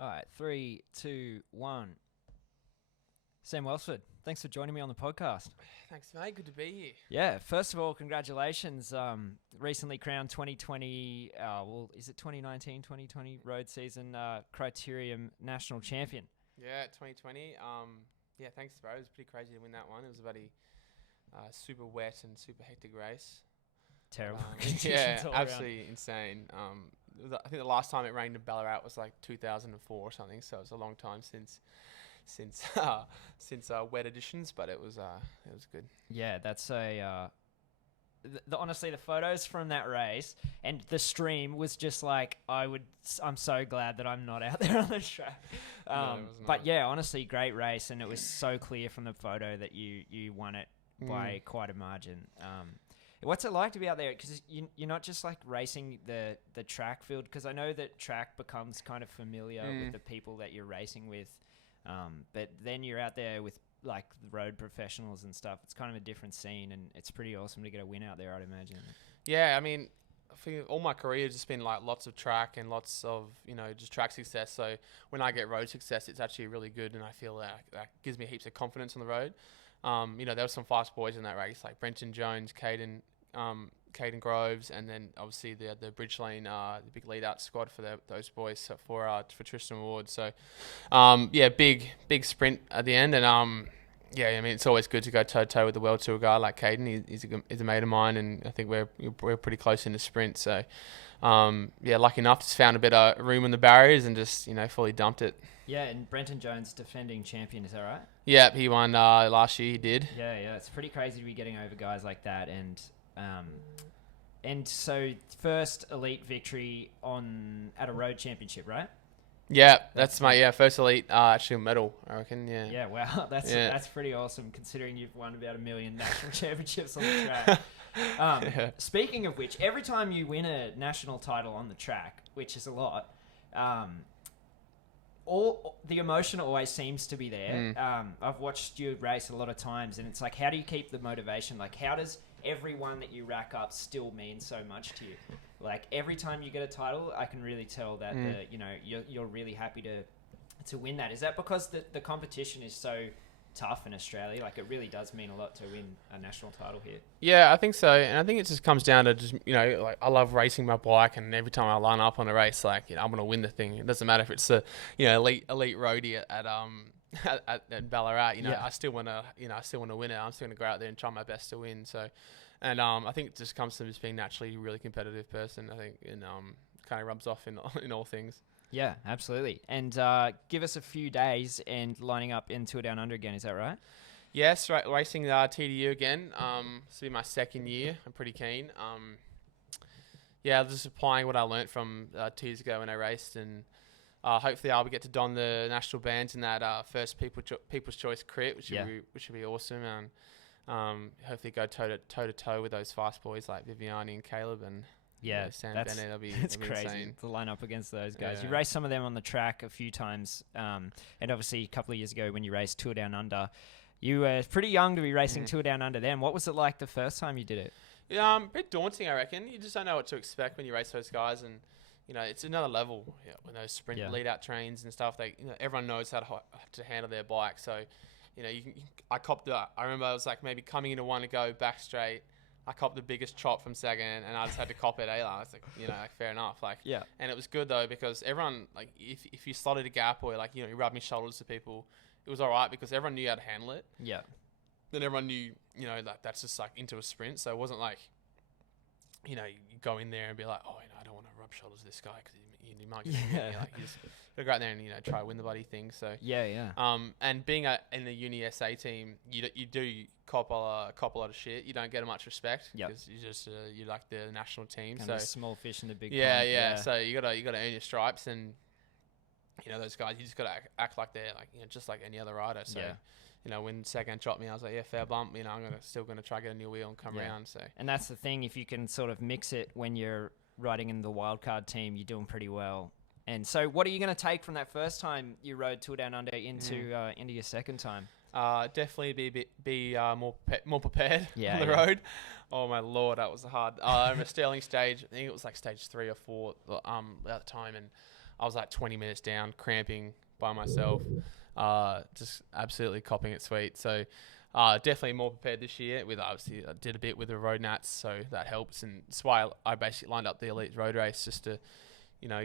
All right, three, two, one. Sam Welsford, thanks for joining me on the podcast. Thanks, mate. Good to be here. Yeah, first of all, congratulations. Recently crowned 2020, is it 2019, 2020 road season Criterium National Champion. Yeah, 2020. Yeah, thanks, bro. It was pretty crazy to win that one. It was a bloody super wet and super hectic race. Terrible Yeah, conditions all around. absolutely insane. I think the last time it rained in Ballarat was like 2004 or something. So it was a long time since wet editions, but it was good. Yeah, that's honestly, the photos from that race and the stream was just like I'm so glad that I'm not out there on the track. No, it was But not. yeah, honestly, great race, and it was so clear from the photo that you won it by quite a margin. What's it like to be out there? Because you're not just like racing the track field, because I know that track becomes kind of familiar with the people that you're racing with, but then you're out there with like the road professionals and stuff. It's kind of a different scene, and it's pretty awesome to get a win out there, I'd imagine. Yeah, I mean, I think all my career has just been like lots of track and lots of just track success. So when I get road success, it's actually really good, and I feel that gives me heaps of confidence on the road. There were some fast boys in that race, like Brenton Jones, Caden Groves, and then obviously the Bridge Lane, the big lead out squad for those boys for Tristan Ward. So big sprint at the end, and I mean, it's always good to go toe to toe with the World Tour guy like Caden. He's a mate of mine, and I think we're pretty close in the sprint. So lucky enough, just found a bit of room in the barriers and just fully dumped it. Yeah, and Brenton Jones, defending champion, is that right? Yeah, he won last year. He did. Yeah, it's pretty crazy to be getting over guys like that, and so first elite victory at a road championship, right? Yeah, that's my first elite actual medal, I reckon. Yeah. Yeah, wow, that's Yeah. that's pretty awesome considering you've won about 1 million national championships on the track. Yeah. Speaking of which, every time you win a national title on the track, which is a lot, all the emotion always seems to be there. I've watched you race a lot of times, and it's like, how do you keep the motivation? Like, how does every one that you rack up still mean so much to you? Like, every time you get a title, I can really tell that you're really happy to win that. Is that because the competition is so tough in Australia? Like, it really does mean a lot to win a national title here. Yeah, I think so, and I think it just comes down to just like I love racing my bike, and every time I line up on a race, like I'm gonna win the thing. It doesn't matter if it's a elite roadie at Ballarat. Yeah. I still wanna win it. I'm still gonna go out there and try my best to win. So, and I think it just comes to just being naturally a really competitive person. I think, and kind of rubs off in all things. Yeah, absolutely. And give us a few days and lining up in Tour Down Under again. Is that right? Yes, right, racing TDU again. This will be my second year. I'm pretty keen. Just applying what I learnt from 2 years ago when I raced, and hopefully I'll get to don the national bands in that first People's Choice crit, which would be awesome, and hopefully go toe to toe with those fast boys like Viviani and Caleb and Sam Bennett. That'll be crazy insane to line up against those guys. Yeah. You raced some of them on the track a few times, and obviously a couple of years ago when you raced Tour Down Under, you were pretty young to be racing Tour Down Under then. What was it like the first time you did it? Yeah, a bit daunting, I reckon. You just don't know what to expect when you race those guys, and it's another level. When those sprint lead-out trains and stuff, everyone knows how to handle their bike. So, I copped I remember I was like maybe coming into one to go back straight. I copped the biggest chop from second, and I just had to cop it. I was like, fair enough. And it was good though because everyone if you slotted a gap or you rubbed shoulders to people, it was all right because everyone knew how to handle it. Yeah. Then everyone knew, that's just like into a sprint. So it wasn't like, you go in there and be like, oh, I don't want to rub shoulders with this guy because you might get you just gotta go out there and try to win the bloody thing. So Yeah. and being in the Uni SA team, you do cop a lot of shit. You don't get much respect because you're like the national team. Kind so of small fish in the big yeah, pond. yeah. So you gotta earn your stripes, and those guys, you just gotta act like they're just like any other rider. So. Yeah. When Sagan dropped me, I was like, yeah, fair bump. I'm still gonna try get a new wheel and come around. So. And that's the thing. If you can sort of mix it when you're riding in the wildcard team, you're doing pretty well. And so, what are you going to take from that first time you rode Tour Down Under into your second time? Definitely be more prepared Yeah, on the yeah. road. Oh my lord, that was hard. I'm a Sterling stage. I think it was like stage 3 or 4 at the time, and I was like 20 minutes down, cramping by myself, just absolutely copping it sweet. So definitely more prepared this year. With obviously I did a bit with the road nats, so that helps. And that's why I basically lined up the elite road race just to,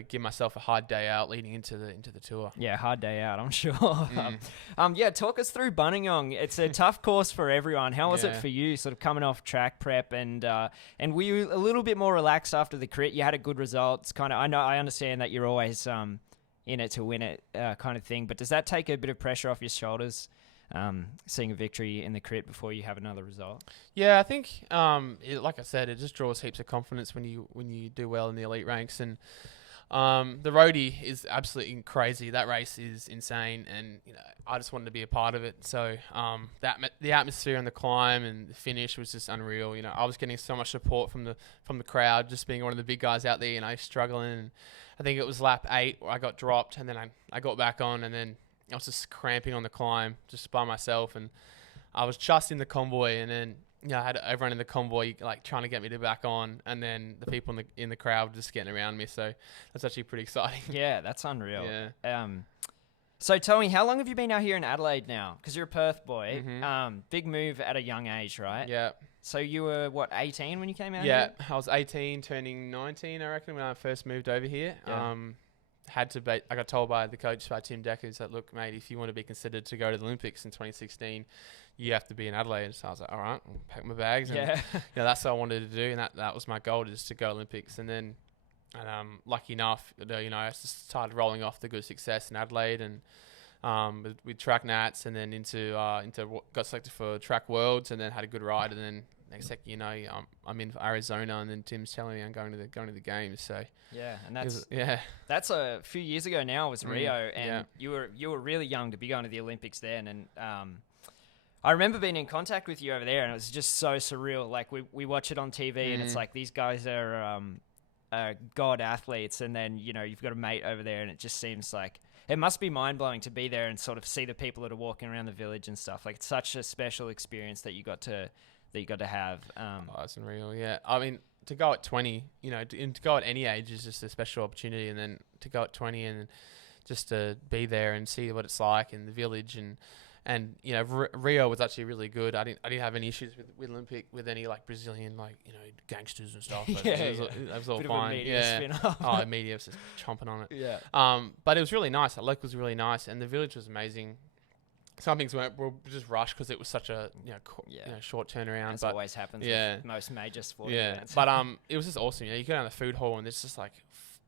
give myself a hard day out leading into the tour. Yeah, hard day out, I'm sure. Talk us through Buninyong. It's a tough course for everyone. How was it for you, sort of coming off track prep, and were you a little bit more relaxed after the crit? You had a good result. It's kind of, I understand that you're always in it to win it kind of thing, but does that take a bit of pressure off your shoulders? Seeing a victory in the crit before you have another result? Yeah, I think like I said, it just draws heaps of confidence when you do well in the elite ranks. And the roadie is absolutely crazy. That race is insane, and I just wanted to be a part of it. So the atmosphere and the climb and the finish was just unreal. I was getting so much support from the crowd, just being one of the big guys out there. Struggling. And I think it was lap 8 where I got dropped, and then I got back on, and then I was just cramping on the climb just by myself, and I was just in the convoy, and then I had everyone in the convoy like trying to get me to back on, and then the people in the crowd were just getting around me. So that's actually pretty exciting. Yeah, that's unreal. Yeah. So tell me, how long have you been out here in Adelaide now? Because you're a Perth boy. Mm-hmm. Big move at a young age, right? Yeah. So you were, 18 when you came out Yeah, here? I was 18, turning 19, I reckon, when I first moved over here. Yeah. I got told by the coach, by Tim Deckers, that, look, mate, if you want to be considered to go to the Olympics in 2016, you have to be in Adelaide. So I was like, all right, I'll pack my bags. And, that's what I wanted to do. And that was my goal, just to go Olympics. And then, lucky enough, I just started rolling off the good success in Adelaide, and with track nats, and then into got selected for track worlds, and then had a good ride. And then next second, I'm in Arizona, and then Tim's telling me I'm going to the games. So yeah, and that's a few years ago now. It was Rio, and you were really young to be going to the Olympics then. And I remember being in contact with you over there, and it was just so surreal. Like we watch it on TV, and it's like these guys are god athletes, and then you've got a mate over there, and it just seems like it must be mind blowing to be there and sort of see the people that are walking around the village and stuff. Like, it's such a special experience that you got to have. It's unreal. Yeah, I mean, to go at 20, to go at any age is just a special opportunity, and then to go at 20 and just to be there and see what it's like in the village, and Rio was actually really good. I didn't have any issues with Olympic with any like Brazilian gangsters and stuff. But it was all fine. Media was just chomping on it. Yeah. But it was really nice. The lake was really nice, and the village was amazing. Some things were just rushed because it was such a short turnaround. As always happens with most major sporting events. But it was just awesome. You go down the food hall, and there's just like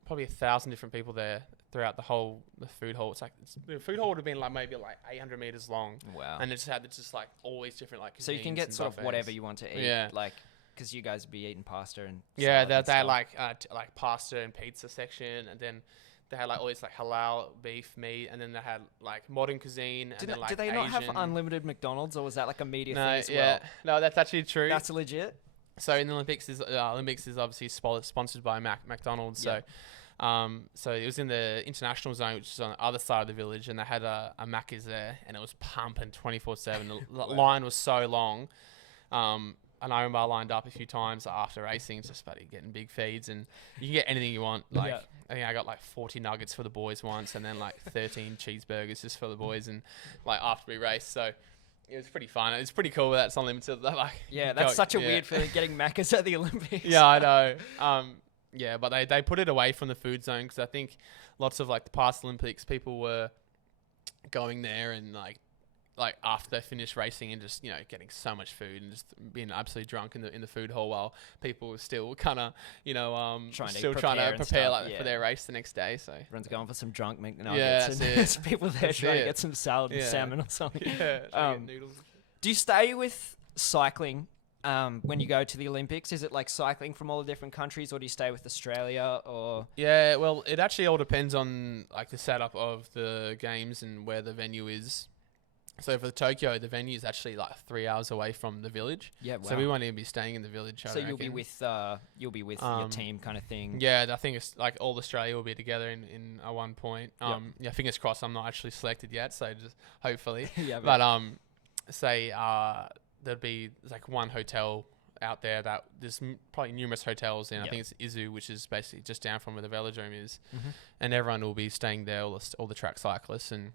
probably 1,000 different people there throughout the food hall. The food hall would have been maybe 800 meters long. Wow. And it just had like all these different so you can get sort of whatever you want to eat. Yeah. Because you guys would be eating pasta and they had like pasta and pizza section, and then they had all this halal beef meat, and then they had modern cuisine. Did and they Asian. not have unlimited McDonald's, or was that a media thing as well? No, that's actually true. That's legit. So in the Olympics is obviously sponsored by McDonald's. Yeah. So it was in the international zone, which is on the other side of the village, and they had a Macca's there, and it was pumping 24/7. The line was so long. And I remember I lined up a few times after racing, just getting big feeds, and you can get anything you want. I think I got 40 nuggets for the boys once, and then 13 cheeseburgers just for the boys, and after we raced. So it was pretty fun. It's pretty cool that it's unlimited. That's such a weird feeling, getting Macca's at the Olympics. Yeah, I know. But they put it away from the food zone, because I think lots of the past Olympics, people were going there and after they finished racing and just getting so much food and just being absolutely drunk in the food hall, while people were still kind of trying to prepare for their race the next day. So everyone's going for some drunk McNuggets. Yeah, and there's people there trying to get some salad and salmon or something. Yeah, noodles. Do you stay with cycling when you go to the Olympics? Is it cycling from all the different countries, or do you stay with Australia? Or yeah, well, it actually all depends on the setup of the games and where the venue is. So for Tokyo, the venue is actually 3 hours away from the village. Yeah, wow. So we won't even be staying in the village. So you'll be with your team kind of thing. Yeah, I think it's all Australia will be together in at one point. Fingers crossed. I'm not actually selected yet, so just hopefully. Yeah, but there'd be one hotel out there that there's probably numerous hotels in. I Yep. think it's Izu, which is basically just down from where the velodrome is, Mm-hmm. and everyone will be staying there. All the track cyclists, and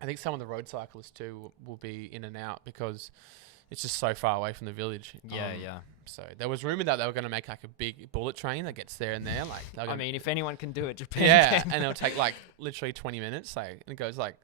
I think some of the road cyclists too will be in and out because it's just so far away from the village. Yeah. So there was rumor that they were going to make like a big bullet train that gets there and there. Like, I mean, if anyone can do it, Japan yeah, can. and it'll take like literally 20 minutes. Like, and it goes like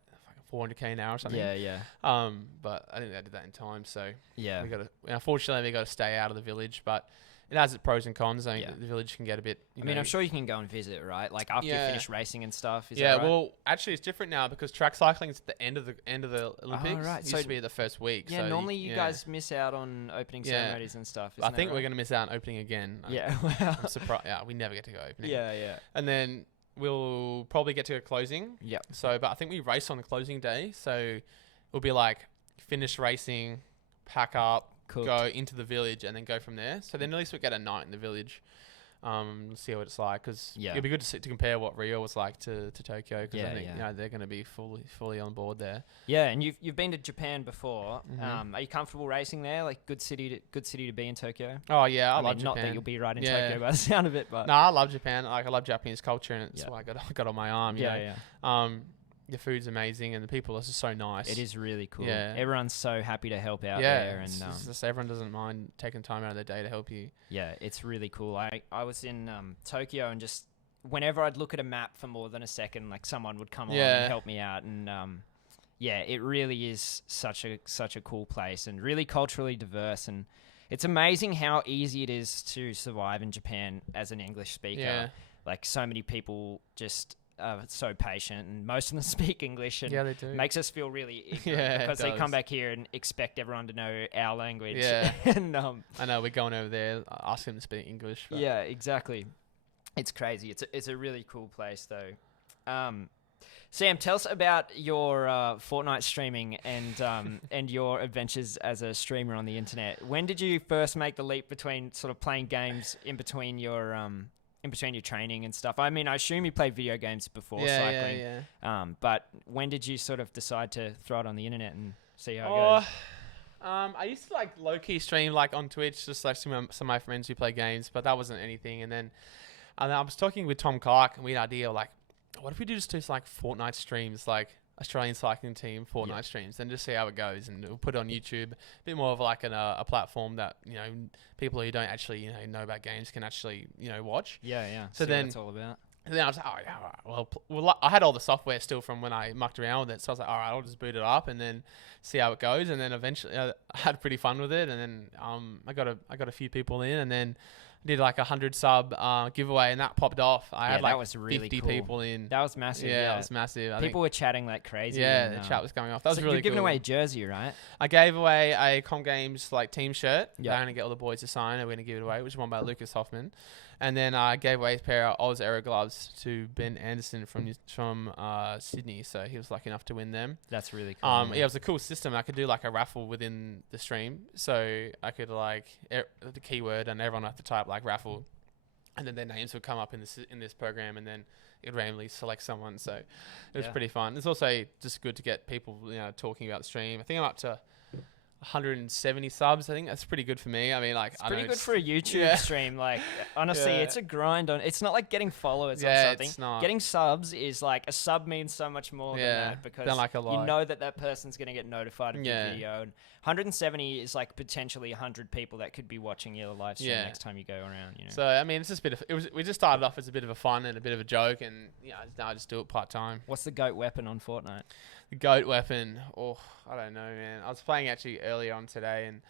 400k an hour or something. Yeah. But I think they did that in time. So Yeah. unfortunately, we got to stay out of the village, but it has its pros and cons. I mean, Yeah. the village can get a bit. I mean, I'm sure you can go and visit, right? Like after you Yeah. finish racing and stuff. Is Yeah, that right? well, actually, it's different now because track cycling is at the end of the Olympics. right. It So- used to be the first week. Yeah, so normally you guys miss out on opening Yeah. ceremonies and stuff. I think we're going to miss out on opening again. Yeah, well, I'm surprised. Yeah, we never get to go opening. yeah. And then we'll probably get to a closing. Yep. So, but I think we race on the closing day. So it'll be like finish racing, pack up, Cooked. go into the village, and then go from there. So then at least we get a night in the village. See what it's like, because Yeah. it'd be good to compare what Rio was like to Tokyo, because Yeah, I think yeah. they're going to be fully on board there. Yeah, and you've been to Japan before. Mhm. Are you comfortable racing there? Like good city to be in Tokyo. Oh yeah, I mean, love Japan. not that you'll be right in Yeah. Tokyo by the sound of it, but No, I love Japan. Like, I love Japanese culture, and it's Yeah. why I got on my arm. You yeah. know? The food's amazing, and the people are just so nice. It is really cool. Yeah. Everyone's so happy to help out Yeah, there, and it's just everyone doesn't mind taking time out of their day to help you. yeah, it's really cool. I was in Tokyo, and just whenever I'd look at a map for more than a second, like someone would come along Yeah. and help me out, and yeah, it really is such a cool place and really culturally diverse, and it's amazing how easy it is to survive in Japan as an English speaker. Yeah. Like so many people just are so patient, and most of them speak English, and Yeah, they do. makes us feel really ignorant Yeah, it because they come does. back here and expect everyone to know our language. Yeah. and I know we're going over there asking them to speak English. But yeah, exactly. It's crazy. It's a really cool place though. Sam, tell us about your Fortnite streaming and and your adventures as a streamer on the internet. When did you first make the leap between sort of playing games in between your training and stuff? I mean, I assume you played video games before cycling. Yeah. But when did you sort of decide to throw it on the internet and see how it goes? I used to like low key stream like on Twitch, just like some of my friends who play games, but that wasn't anything. And then I was talking with Tom Clark, and we had an idea like, what if we just do like Fortnite streams, like Australian cycling team Fortnite streams, and just see how it goes, and we'll put it on YouTube, a bit more of like a platform that people who don't actually know about games can actually watch. Yeah. So See then what it's all about. And then I was like, oh yeah, all right. Well, I had all the software still from when I mucked around with it, so I was like, all right, I'll just boot it up and then see how it goes. And then eventually, I had pretty fun with it. And then I got a few people in, and then did like 100 sub giveaway, and that popped off. I had like that was really 50 cool. people in. That was massive. Yeah, Yeah, it was massive. People were chatting like crazy. Yeah, and, the chat was going off. That was so really you're giving cool. away a jersey, right? I gave away a Com Games like team shirt. Yeah. I'm gonna get all the boys to sign, and we're gonna give it away, which is won by Lucas Hoffman. And then I gave away a pair of Oz Aero gloves to Ben Anderson from Sydney. So he was lucky enough to win them. That's really cool. Yeah, it was a cool system. I could do like a raffle within the stream, so I could like the keyword, and everyone had to type like raffle, and then their names would come up in this program, and then it randomly select someone. So it was pretty fun. It's also just good to get people talking about the stream. I think I'm up to 170 subs. I think that's pretty good for me. I mean, like, it's pretty good for a YouTube stream. Like, honestly, it's a grind on. It's not like getting followers on something. It's not. Getting subs is like a sub means so much more than that, because like a you like. know that person's gonna get notified of your video. And 170 is like potentially 100 people that could be watching your live stream next time you go around. So I mean, it's just a bit of we just started off as a bit of a fun and a bit of a joke, and now I just do it part time. What's the GOAT weapon on Fortnite? The GOAT weapon. Oh, I don't know, man. I was playing actually earlier on today, and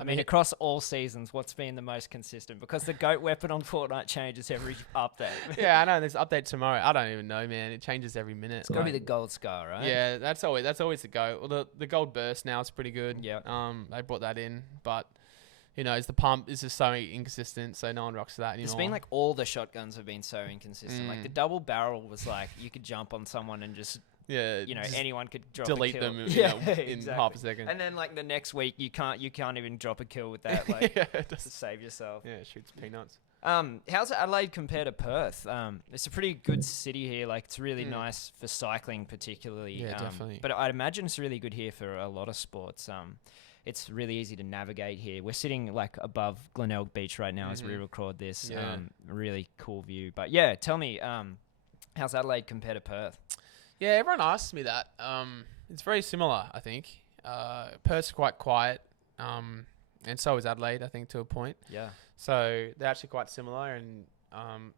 I mean, across all seasons, what's been the most consistent? Because the GOAT weapon on Fortnite changes every update. Yeah, I know. There's an update tomorrow. I don't even know, man. It changes every minute. It's got to be the gold scar, right? Yeah, that's always the GOAT. Well, the gold burst now is pretty good. Yeah. They brought that in, but who knows? The pump is just so inconsistent, so no one rocks that anymore. It's been like all the shotguns have been so inconsistent. Like the double barrel was like you could jump on someone and just anyone could drop delete a kill. them in in half a second. And then like the next week you can't even drop a kill with that, like to save yourself. Yeah, it shoots peanuts. How's Adelaide compared to Perth? It's a pretty good city here. Like it's really nice for cycling, particularly. Yeah, definitely. But I'd imagine it's really good here for a lot of sports. it's really easy to navigate here. We're sitting like above Glenelg Beach right now as we record this. Yeah. Really cool view. But yeah, tell me, how's Adelaide compared to Perth? Yeah, everyone asks me that. It's very similar, I think. Perth's quite quiet, and so is Adelaide, I think, to a point. Yeah. So they're actually quite similar, and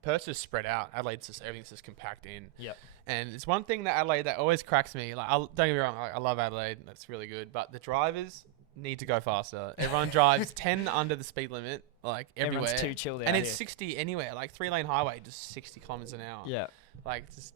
Perth's just spread out. Adelaide's just everything's just compact in. Yep. And it's one thing that Adelaide that always cracks me. Like, don't get me wrong, I love Adelaide. That's really good. But the drivers need to go faster. Everyone drives 10 under the speed limit, like everywhere. Everyone's too chilled out and it's here. 60 anywhere, like 3-lane highway, just 60 kilometers an hour. Yeah. Like, just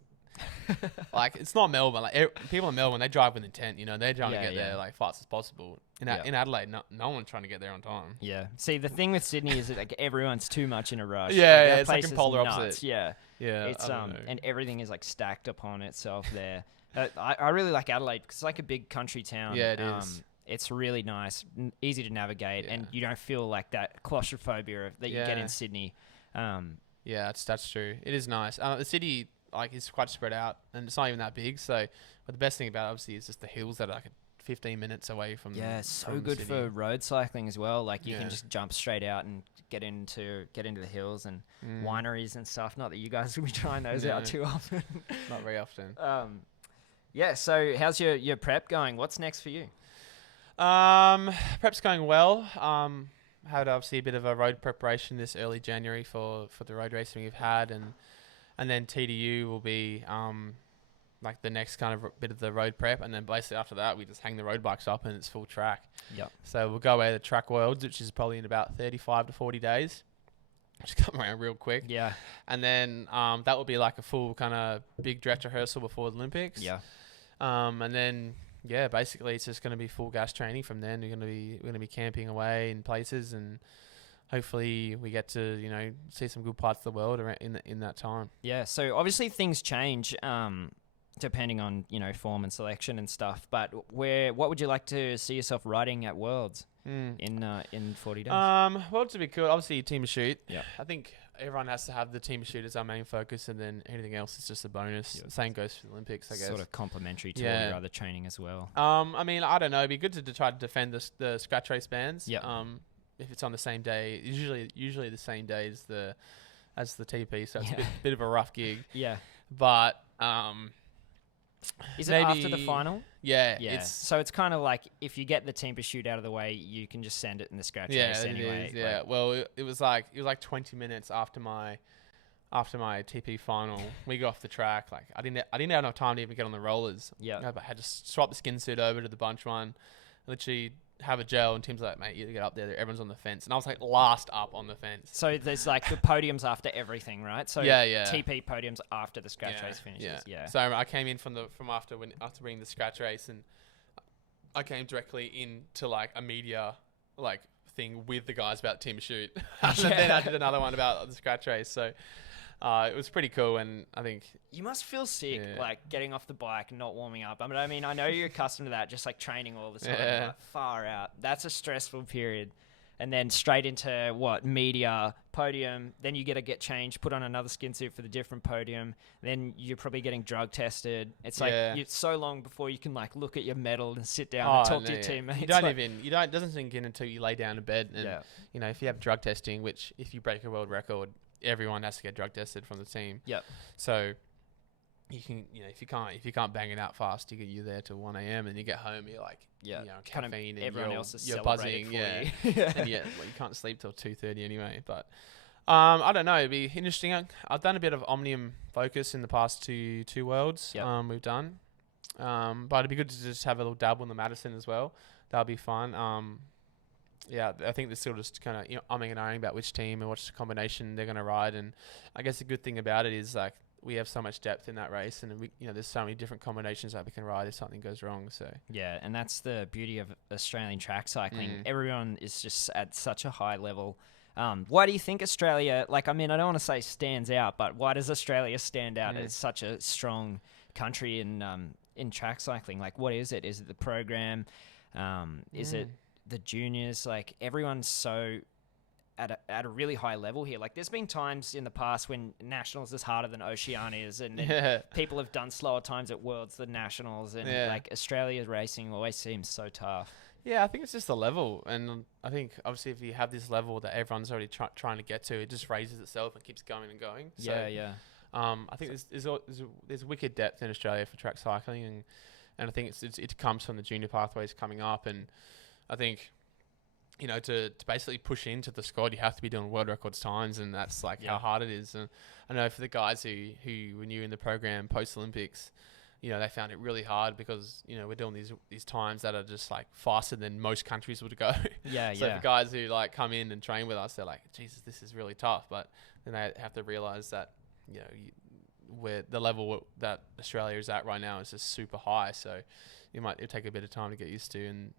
like it's not Melbourne. Like people in Melbourne, they drive with intent. You know, they're trying to get there like fast as possible. In Adelaide, no one's trying to get there on time. Yeah. See, the thing with Sydney is that like everyone's too much in a rush. Yeah, that it's like place in is polar nuts. opposite. Yeah. Yeah, It's I don't know. and everything is like stacked upon itself there. I really like Adelaide because it's like a big country town. Yeah, it is. It's really nice, easy to navigate, and you don't feel like that claustrophobia that you get in Sydney. Yeah, that's true. It is nice. The city is quite spread out, and it's not even that big. So, but the best thing about it, obviously, is just the hills that are like 15 minutes away from. Yeah, so from the good city. for road cycling as well. Like you can just jump straight out and get into the hills and wineries and stuff. Not that you guys will be trying those out too often. Not very often. Yeah. So how's your prep going? What's next for you? Prep's going well. Had obviously a bit of a road preparation this early January for the road racing we've had, and then TDU will be like the next kind of bit of the road prep, and then basically after that we just hang the road bikes up and it's full track. Yep. So we'll go away to the Track Worlds, which is probably in about 35 to 40 days. Just come around real quick. Yeah. And then that will be like a full kind of big dress rehearsal before the Olympics. Yeah. And then basically it's just going to be full gas training from then. We're going to be camping away in places, and hopefully we get to see some good parts of the world around in that time. Yeah. So obviously things change depending on form and selection and stuff. But what would you like to see yourself riding at Worlds in 40 days? Well, to be cool, obviously team shoot. Yeah. I think everyone has to have the team shoot as our main focus, and then anything else is just a bonus. Yeah. Same goes for the Olympics, I guess. Sort of complementary to all your other training as well. I mean, I don't know. It'd be good to try to defend the scratch race bands. Yeah. If it's on the same day, usually the same day as the TP, so it's a bit of a rough gig. Yeah. But is it maybe after the final? Yeah. So it's kind of like if you get the team pursuit out of the way, you can just send it in the scratch race anyway. It is, yeah. Well, it was like 20 minutes after my TP final. We got off the track. Like I didn't have enough time to even get on the rollers. Yeah. I had to swap the skin suit over to the bunch one. Literally have a gel, and Tim's like, mate, you get up there. Everyone's on the fence, and I was like last up on the fence. So there's like the podiums after everything, right? So TP podiums after the scratch race finishes. Yeah. So I came in from after winning the scratch race, and I came directly into like a media like thing with the guys about team shoot, and then I did another one about the scratch race. So it was pretty cool, and I think you must feel sick, like getting off the bike and not warming up. I mean, I know you're accustomed to that, just like training all the time. Yeah. Like, far out. That's a stressful period. And then straight into media, podium. Then you get changed, put on another skin suit for the different podium. Then you're probably getting drug tested. It's like it's so long before you can like look at your medal and sit down and talk to your teammates. It doesn't sink in until you lay down in bed. And if you have drug testing, which if you break a world record, everyone has to get drug tested from the team. Yep. So you can, if you can't bang it out fast, you're there till 1 a.m. and you get home, you're like, caffeine, and everyone else is you're buzzing, you. And you can't sleep till 2:30 anyway. But I don't know, it'd be interesting. I've done a bit of Omnium Focus in the past two worlds. Yep. We've done, but it'd be good to just have a little dabble in the Madison as well. That'll be fun. I think they're still just kind of umming and ahhing about which team and which combination they're going to ride. And I guess the good thing about it is like we have so much depth in that race, and we, there's so many different combinations that we can ride if something goes wrong. So yeah, and that's the beauty of Australian track cycling. Everyone is just at such a high level. Why do you think Australia? I don't want to say stands out, but why does Australia stand out as such a strong country in track cycling? Like, what is it? Is it the program? Is it the juniors? Like, everyone's so at a really high level here. Like, there's been times in the past when Nationals is harder than Oceanias, and people have done slower times at Worlds than Nationals, and like Australia's racing always seems so tough. Yeah, I think it's just the level, and I think obviously if you have this level that everyone's already trying to get to, it just raises itself and keeps going and going. So, I think there's wicked depth in Australia for track cycling, and I think it comes from the junior pathways coming up, and I think, you know, to basically push into the squad, you have to be doing world records times, and that's like how hard it is. And I know for the guys who were new in the program post Olympics, you know, they found it really hard because, you know, we're doing these times that are just like faster than most countries would go. So the guys who like come in and train with us, they're like, Jesus, this is really tough. But then they have to realize that, you know, where the level that Australia is at right now is just super high. So it'll take a bit of time to get used to. And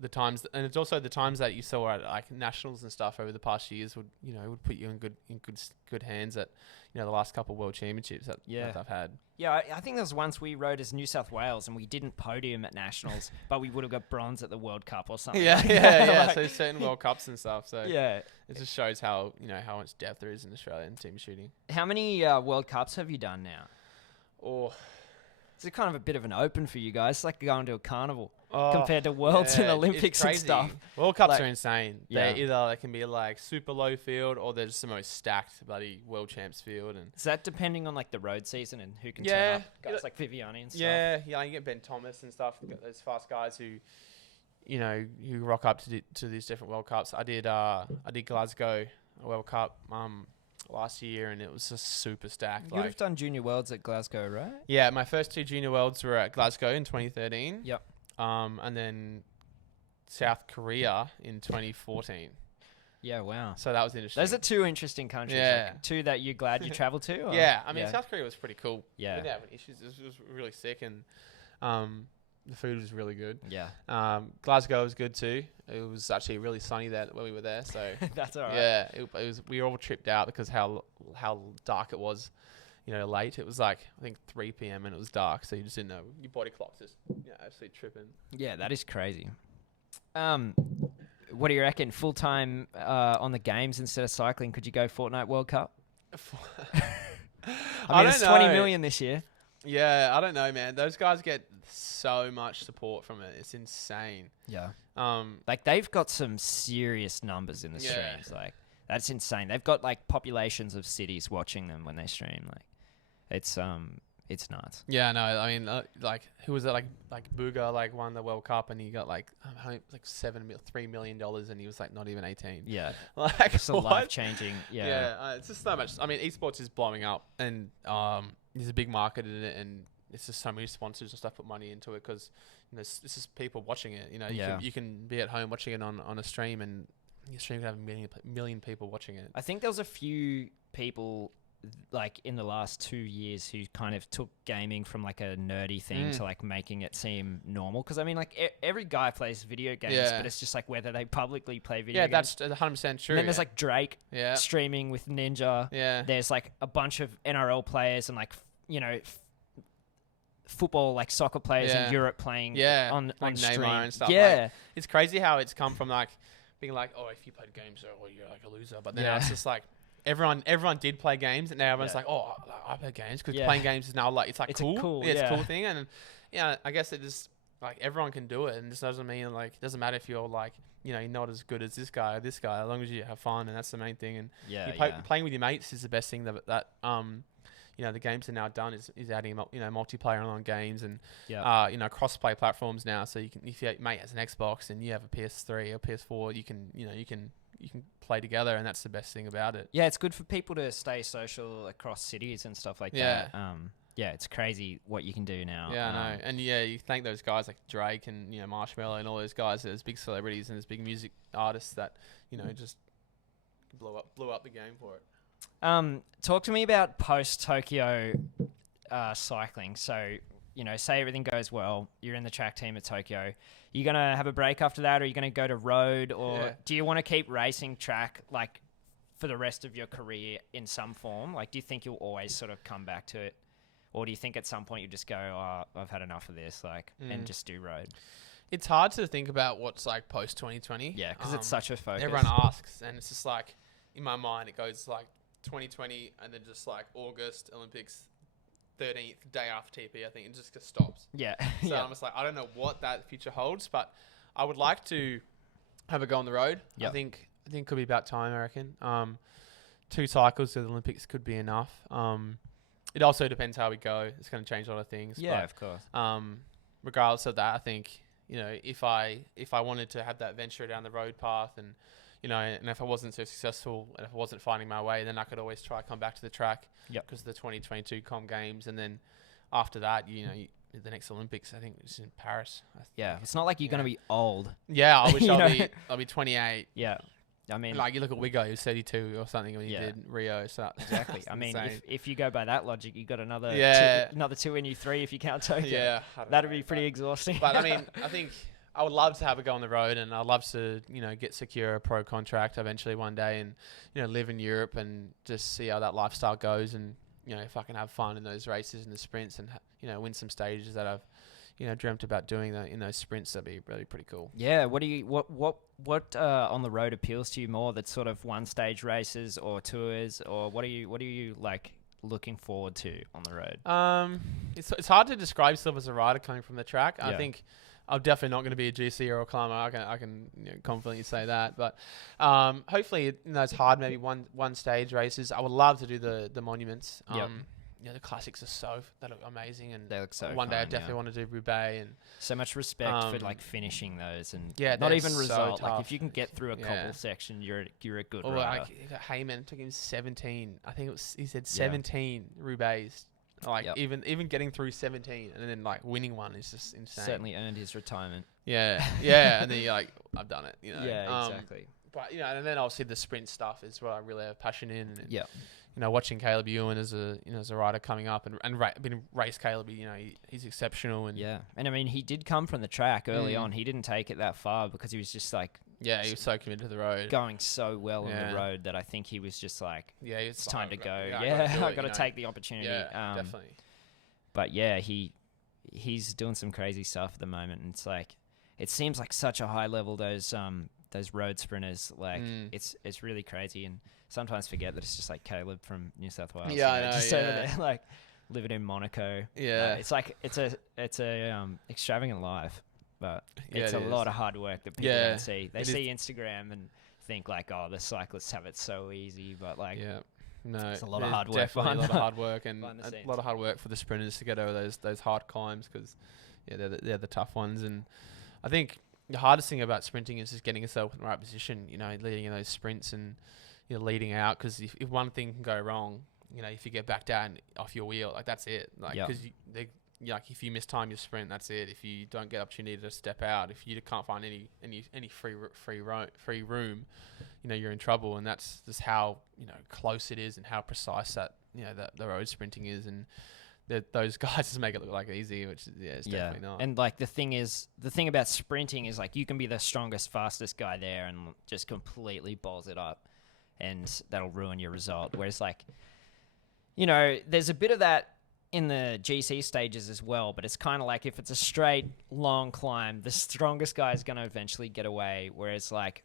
the times, and it's also the times that you saw at like nationals and stuff over the past years would put you in good hands at, you know, the last couple of world championships that I've had. Yeah, I think there was once we rode as New South Wales and we didn't podium at nationals, but we would have got bronze at the World Cup or something. Yeah. So certain World Cups and stuff. So yeah, it just shows how much depth there is in Australian team shooting. How many World Cups have you done now? Oh, it's kind of a bit of an open for you guys. It's like going to a carnival compared to Worlds and Olympics and stuff. World Cups are insane. They can be like super low field, or they're just the most stacked bloody world champs field. And is that depending on like the road season and who can turn up? Guys like Viviani and stuff. Yeah, you get Ben Thomas and stuff. You got those fast guys who, you know, who rock up to these different World Cups. I did Glasgow World Cup last year, and it was just super stacked. You'd have done Junior Worlds at Glasgow, right? Yeah, my first 2 Junior Worlds were at Glasgow in 2013. Yep. And then South Korea in 2014. Yeah, wow. So that was interesting. Those are 2 interesting countries. Yeah. Like 2 that you're glad you traveled to? Or? Yeah, I mean, South Korea was pretty cool. Yeah. We didn't have any issues. It was really sick, and the food was really good. Yeah. Glasgow was good too. It was actually really sunny there when we were there, so that's all right. Yeah, it was. We were all tripped out because how dark it was. You know, late. It was like I think 3 p.m. and it was dark, so you just didn't know. Your body clock's just absolutely tripping. Yeah, that is crazy. What do you reckon? Full time on the games instead of cycling? Could you go Fortnite World Cup? I mean, it's 20 million this year. Yeah, I don't know, man. Those guys get so much support from it. It's insane. Yeah. Like they've got some serious numbers in the streams. Like that's insane. They've got like populations of cities watching them when they stream. Like it's nuts. Yeah, no, I mean, like who was it? Like Booga like won the World Cup and he got like $3 million and he was like not even 18. Yeah, like it's life changing. Yeah, it's just so much. I mean, esports is blowing up and there's a big market in it, and it's just so many sponsors and stuff put money into it because this is people watching it. You know, you can be at home watching it on a stream, and your stream can have a million people watching it. I think there was a few people like in the last 2 years who kind of took gaming from like a nerdy thing to like making it seem normal. Because I mean, like every guy plays video games, but it's just like whether they publicly play video games. Yeah, that's 100% true. And then there's like Drake streaming with Ninja. Yeah. There's like a bunch of NRL players and like, you know, football, like soccer players in Europe playing on like stream. Neymar and stuff. Yeah. Like, it's crazy how it's come from like being like, oh, if you played games, you're like a loser. But then now it's just like, everyone did play games, and now everyone's like, oh, I play games because playing games is now like it's cool. It's a cool thing, and I guess it just like everyone can do it, and this doesn't mean like it doesn't matter if you're like you're not as good as this guy or this guy, as long as you have fun, and that's the main thing. And playing with your mates is the best thing that the games are now done is adding multiplayer online games and cross-play platforms now. So you can, if your mate has an Xbox and you have a PS3 or PS4, you can play together, and that's the best thing about it. Yeah, it's good for people to stay social across cities and stuff like that. Yeah, it's crazy what you can do now. Yeah, I know. And you thank those guys like Drake and Marshmello and all those guys. There's big celebrities and there's big music artists that just blew up the game for it. Talk to me about post Tokyo cycling. So, say everything goes well, you're in the track team at Tokyo. You going to have a break after that, or are you going to go to road, or do you want to keep racing track like for the rest of your career in some form? Like, do you think you'll always sort of come back to it, or do you think at some point you just go, oh, I've had enough of this, and just do road? It's hard to think about what's like post 2020. Yeah, because it's such a focus. Everyone asks, and it's just like in my mind it goes like 2020, and then just like August Olympics. 13th day after TP, I think it just stops. Yeah. So I'm just like, I don't know what that future holds, but I would like to have a go on the road. Yep. I think it could be about time, I reckon. 2 cycles to the Olympics could be enough. It also depends how we go. It's going to change a lot of things. Yeah, but, of course. regardless of that, I think, you know, if I wanted to have that venture down the road path and, you know, and if I wasn't so successful and if I wasn't finding my way, then I could always try come back to the track. Yep. Because of the 2022 Com Games. And then after that, you know, the next Olympics, I think it's in Paris. Yeah, it's not like you're going to be old. Yeah, I wish You know? I'll be 28. Yeah. I mean, Like, you look at Wiggo, he was 32 or something when he did Rio. So exactly. I mean, if you go by that logic, you got another Yeah. 2 in you 3 if you count Tokyo. yeah, That'd be pretty exhausting. But I mean, I think I would love to have a go on the road, and I'd love to, you know, secure a pro contract eventually one day, and, you know, live in Europe and just see how that lifestyle goes, and, you know, if I can have fun in those races and the sprints, and you know, win some stages that I've, you know, dreamt about doing that in those sprints, that'd be really pretty cool. Yeah. What on the road appeals to you more? That sort of one stage races or tours, or what are you like looking forward to on the road? It's hard to describe yourself as a rider coming from the track. Yeah. I think I'm definitely not going to be a GC or a climber. I can you know, confidently say that. But hopefully, in those hard, maybe one stage races, I would love to do the monuments. You know, the classics are they look amazing, and They look so one day I fun, definitely want to do Roubaix, and so much respect for like finishing those, and yeah, not they're even so result. Like tough. if you can get through a Yeah. couple section, you're a good or rider. like Heyman took him 17. I think he said 17 Roubaix. Like even getting through 17 and then like winning one is just insane. Certainly earned his retirement. Yeah, and then you're like, I've done it. You know. Yeah, exactly. But you know, and then obviously the sprint stuff is what I really have passion in. And Yeah. you know, watching Caleb Ewan as a rider coming up and been race Caleb, you know, he's exceptional. And Yeah, and I mean, he did come from the track early on. He didn't take it that far because he was just like, yeah, he was so committed to the road, going so well on the road that I think he was just like, yeah, it's time to go. Yeah, I got to take the opportunity. Yeah, definitely. But yeah, he's doing some crazy stuff at the moment, and it's like, it seems like such a high level, those road sprinters. Like it's really crazy, and sometimes forget that it's just like Caleb from New South Wales. Yeah, you know, I know, just over there, like living in Monaco. Yeah, it's like it's a extravagant life, but Yeah, it's it a is. lot of hard work that people Yeah, don't see. They it see Instagram and think like, oh, the cyclists have it so easy, but like, yeah. No, it's a lot of there's hard work definitely behind a lot of that. hard work and Behind the a scenes. lot of hard work for the sprinters to get over those hard climbs, because they're the tough ones. And I think the hardest thing about sprinting is just getting yourself in the right position. You know, leading in those sprints and leading out, because if one thing can go wrong, you know, if you get backed out and off your wheel, like that's it. Like because like if you mistime your sprint, that's it. If you don't get opportunity to step out, if you can't find any free room, you know, you're in trouble. And that's just how, you know, close it is and how precise that, you know, that the road sprinting is. And those guys just make it look like easy, which it's definitely not. And like the thing about sprinting is like you can be the strongest, fastest guy there and just completely balls it up, and that'll ruin your result. Whereas like, you know, there's a bit of that in the GC stages as well, but it's kind of like if it's a straight long climb, the strongest guy is going to eventually get away. Whereas like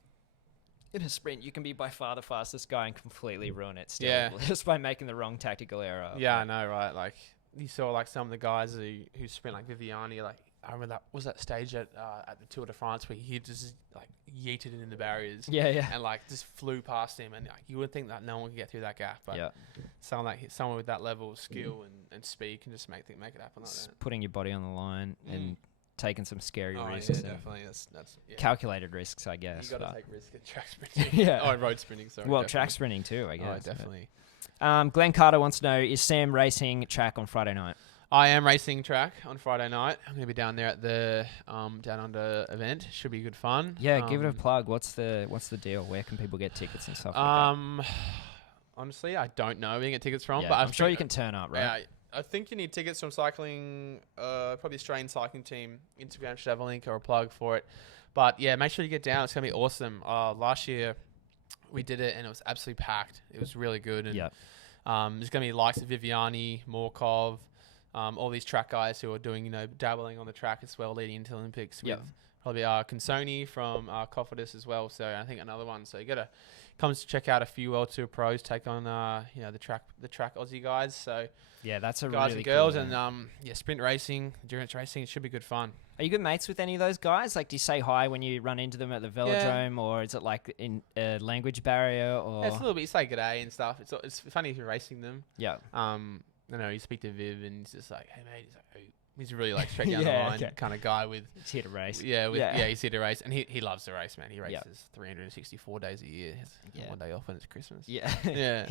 in a sprint, you can be by far the fastest guy and completely ruin it still, just by making the wrong tactical error. Yeah, I know, right? Like you saw like some of the guys who sprint like Viviani, like I remember that stage at the Tour de France where he just like yeeted it in the barriers. Yeah. And like just flew past him, and like you would think that no one could get through that gap, but someone with that level of skill and speed can just make it happen like that. Putting your body on the line and taking some scary risks. Yeah, definitely. That's calculated risks, I guess. You got to take risks in track sprinting. Road sprinting. Sorry. Well, track sprinting too, I guess. Oh, definitely. Glenn Carter wants to know: is Sam racing track on Friday night? I am racing track on Friday night. I'm going to be down there at the Down Under event. Should be good fun. Yeah, give it a plug. What's the deal? Where can people get tickets and stuff like that? Honestly, I don't know where you can get tickets from, Yeah, but I'm sure you can turn up, right? Yeah, I think you need tickets from cycling, probably Australian cycling team. Instagram should have a link or a plug for it. But yeah, make sure you get down. It's going to be awesome. Last year we did it and it was absolutely packed. It was really good. And there's going to be likes of Viviani, Morkov, all these track guys who are doing, you know, dabbling on the track as well, leading into Olympics probably Consoni from Cofidis as well. So I think another one. So you got to come to check out a few World Tour pros take on the track Aussie guys. So Yeah, that's a guys really and girls cool and event. sprint racing, endurance racing. It should be good fun. Are you good mates with any of those guys? Like, do you say hi when you run into them at the velodrome, or is it like in a language barrier? Or Yeah, it's a little bit. You say good day and stuff. It's funny if you're racing them. yeah, You speak to Viv and he's just like, hey mate, he's like, oh. He's really like straight down Yeah, the line kind of guy with. he's here to race. Yeah, he's here to race, and he loves to race, man. He races Yep. 364 days a year. He has one day off when it's Christmas. Yeah, Yeah,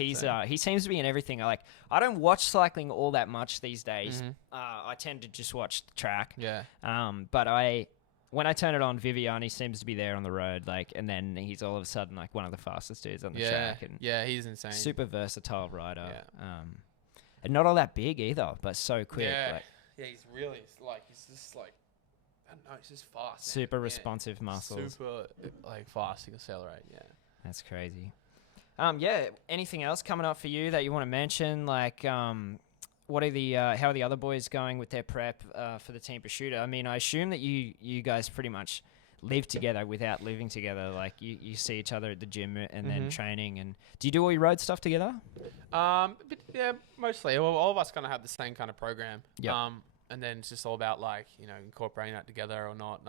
he seems to be in everything. Like, I don't watch cycling all that much these days. Mhm. I tend to just watch the track. Yeah, But when I turn it on, Viviani seems to be there on the road, like, and then he's all of a sudden like one of the fastest dudes on the track, and he's insane. super versatile rider. Yeah. And not all that big either, but so quick. Yeah. Like, Yeah, he's really he's just like, I don't know, he's just fast. Man. super Yeah. responsive muscles. Super fast. He can accelerate. Yeah. That's crazy. Anything else coming up for you that you want to mention? Like, what are the how are the other boys going with their prep for the team pursuit? I mean, I assume that you guys pretty much live together without living together. Like, you see each other at the gym and then training. And do you do all your road stuff together? But yeah, mostly. Well, all of us kind of have the same kind of program. Yeah. And then it's just all about incorporating that together or not.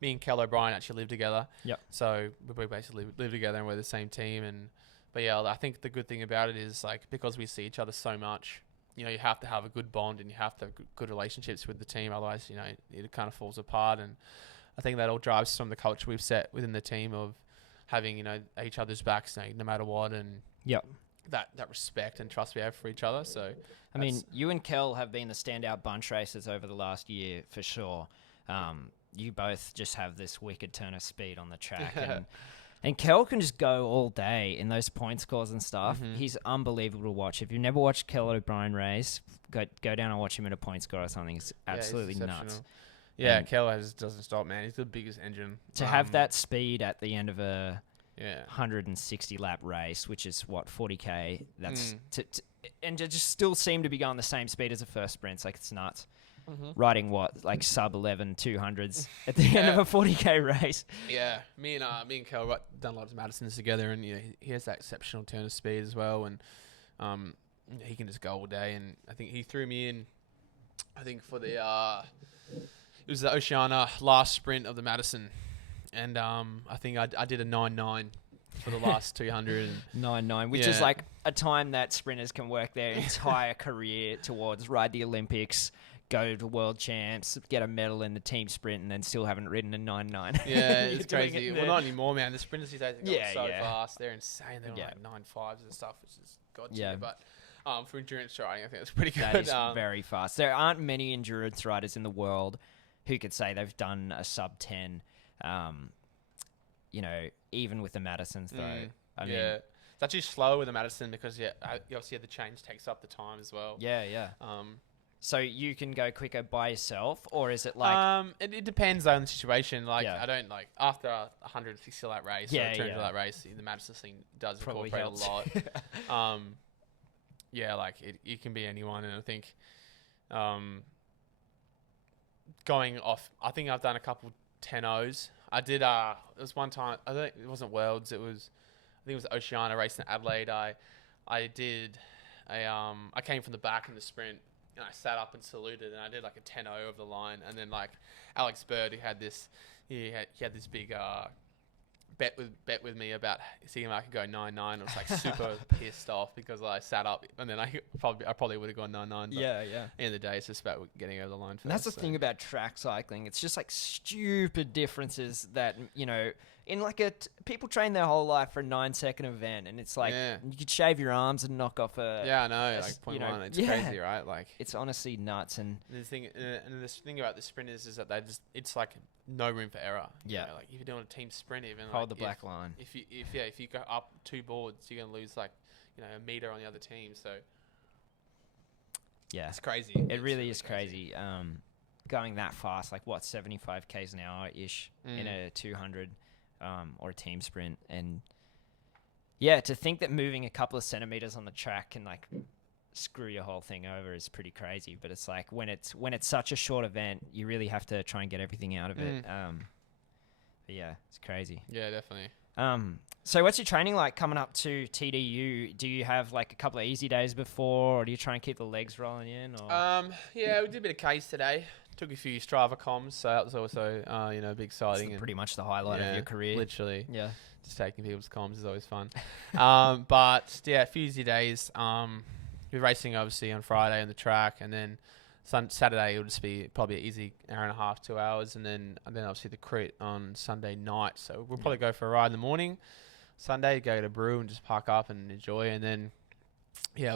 Me and Kel O'Brien actually live together. Yep. So we basically live together and we're the same team. But yeah, I think the good thing about it is because we see each other so much, you have to have a good bond and you have to have good relationships with the team. Otherwise, it kind of falls apart. And I think that all drives from the culture we've set within the team of having, each other's backs, no matter what. And Yep. that respect and trust we have for each other. So I mean, you and Kel have been the standout bunch racers over the last year for sure. You both just have this wicked turn of speed on the track. And Kel can just go all day in those point scores and stuff. Mhm. He's unbelievable to watch. If you've never watched Kel O'Brien race, go down and watch him at a point score or something. It's absolutely he's nuts. exceptional. Yeah, And Kel doesn't stop, man. He's the biggest engine. To have that speed at the end of a Yeah. 160 lap race, which is 40k. That's and to just still seem to be going the same speed as the first sprints. Like, it's nuts. Riding sub 11 200s at the end of a 40k race. Yeah, me and Kel done lots of Madisons together, and he has that exceptional turn of speed as well, and he can just go all day. And I think he threw me in. I think for the it was the Oceania last sprint of the Madison, and I think I did a 9.9 for the last 200. 9.9, which is like a time that sprinters can work their entire career towards. Ride the Olympics, go to world champs, get a medal in the team sprint, and then still haven't ridden a 9.9. Yeah, it's crazy. Well, not anymore, man. The sprinters these days are going so yeah. fast. They're insane. They're like 9.5s and stuff, which is god tier. Yeah. But for endurance riding, I think that's pretty good. That is very fast. There aren't many endurance riders in the world who could say they've done a sub 10, even with the Madisons, though. I mean, it's actually slower with the Madison because you obviously the change takes up the time as well. Yeah. So you can go quicker by yourself, or is it like? It depends on the situation. Like I don't after a 160 lap race or a 200 lap race, the Madison thing does Probably incorporate helps. a lot. It can be anyone, and I think going off, I think I've done a couple 10-0s. I did. There was one time. I think it wasn't Worlds. I think it was Oceania race in Adelaide. I did I came from the back in the sprint. And I sat up and saluted, and I did like a 10-0 over the line. And then Alex Bird, who had this, he had this big bet with me about seeing if I could go 9.9. I was like super pissed off because I sat up, and then I probably would have gone 9.9. Yeah. At the end of the day, it's just about getting over the line first. And that's the thing about track cycling. It's just like stupid differences that, in people train their whole life for a 9-second event, and it's like you could shave your arms and knock off a. Yeah, I know. Like 0.1, it's crazy, right? Like it's honestly nuts. And the thing about the sprinters is that it's like no room for error. Yeah. Like if you're doing a team sprint, even hold the black line. If you go up 2 boards, you're gonna lose a meter on the other team. So yeah, it's crazy. It really is crazy. Going that fast, 75 k's an hour ish in a 200. Or a team sprint, and to think that moving a couple of centimeters on the track can screw your whole thing over is pretty crazy. But it's when it's such a short event, you really have to try and get everything out of it. But yeah, it's crazy. Yeah, definitely. So what's your training like coming up to TDU? Do you have like a couple of easy days before, or do you try and keep the legs rolling in? Or? Yeah, we did a bit of case today. Took a few Strava comms, so that was also a bit exciting. It's pretty much the highlight of your career. Literally. Yeah. Just taking people's comms is always fun. But yeah, a few easy days. We're racing obviously on Friday on the track, and then Saturday it'll just be probably an easy hour and a half, 2 hours, and then obviously the crit on Sunday night. So we'll probably go for a ride in the morning. Sunday, go to Brew and just park up and enjoy, and then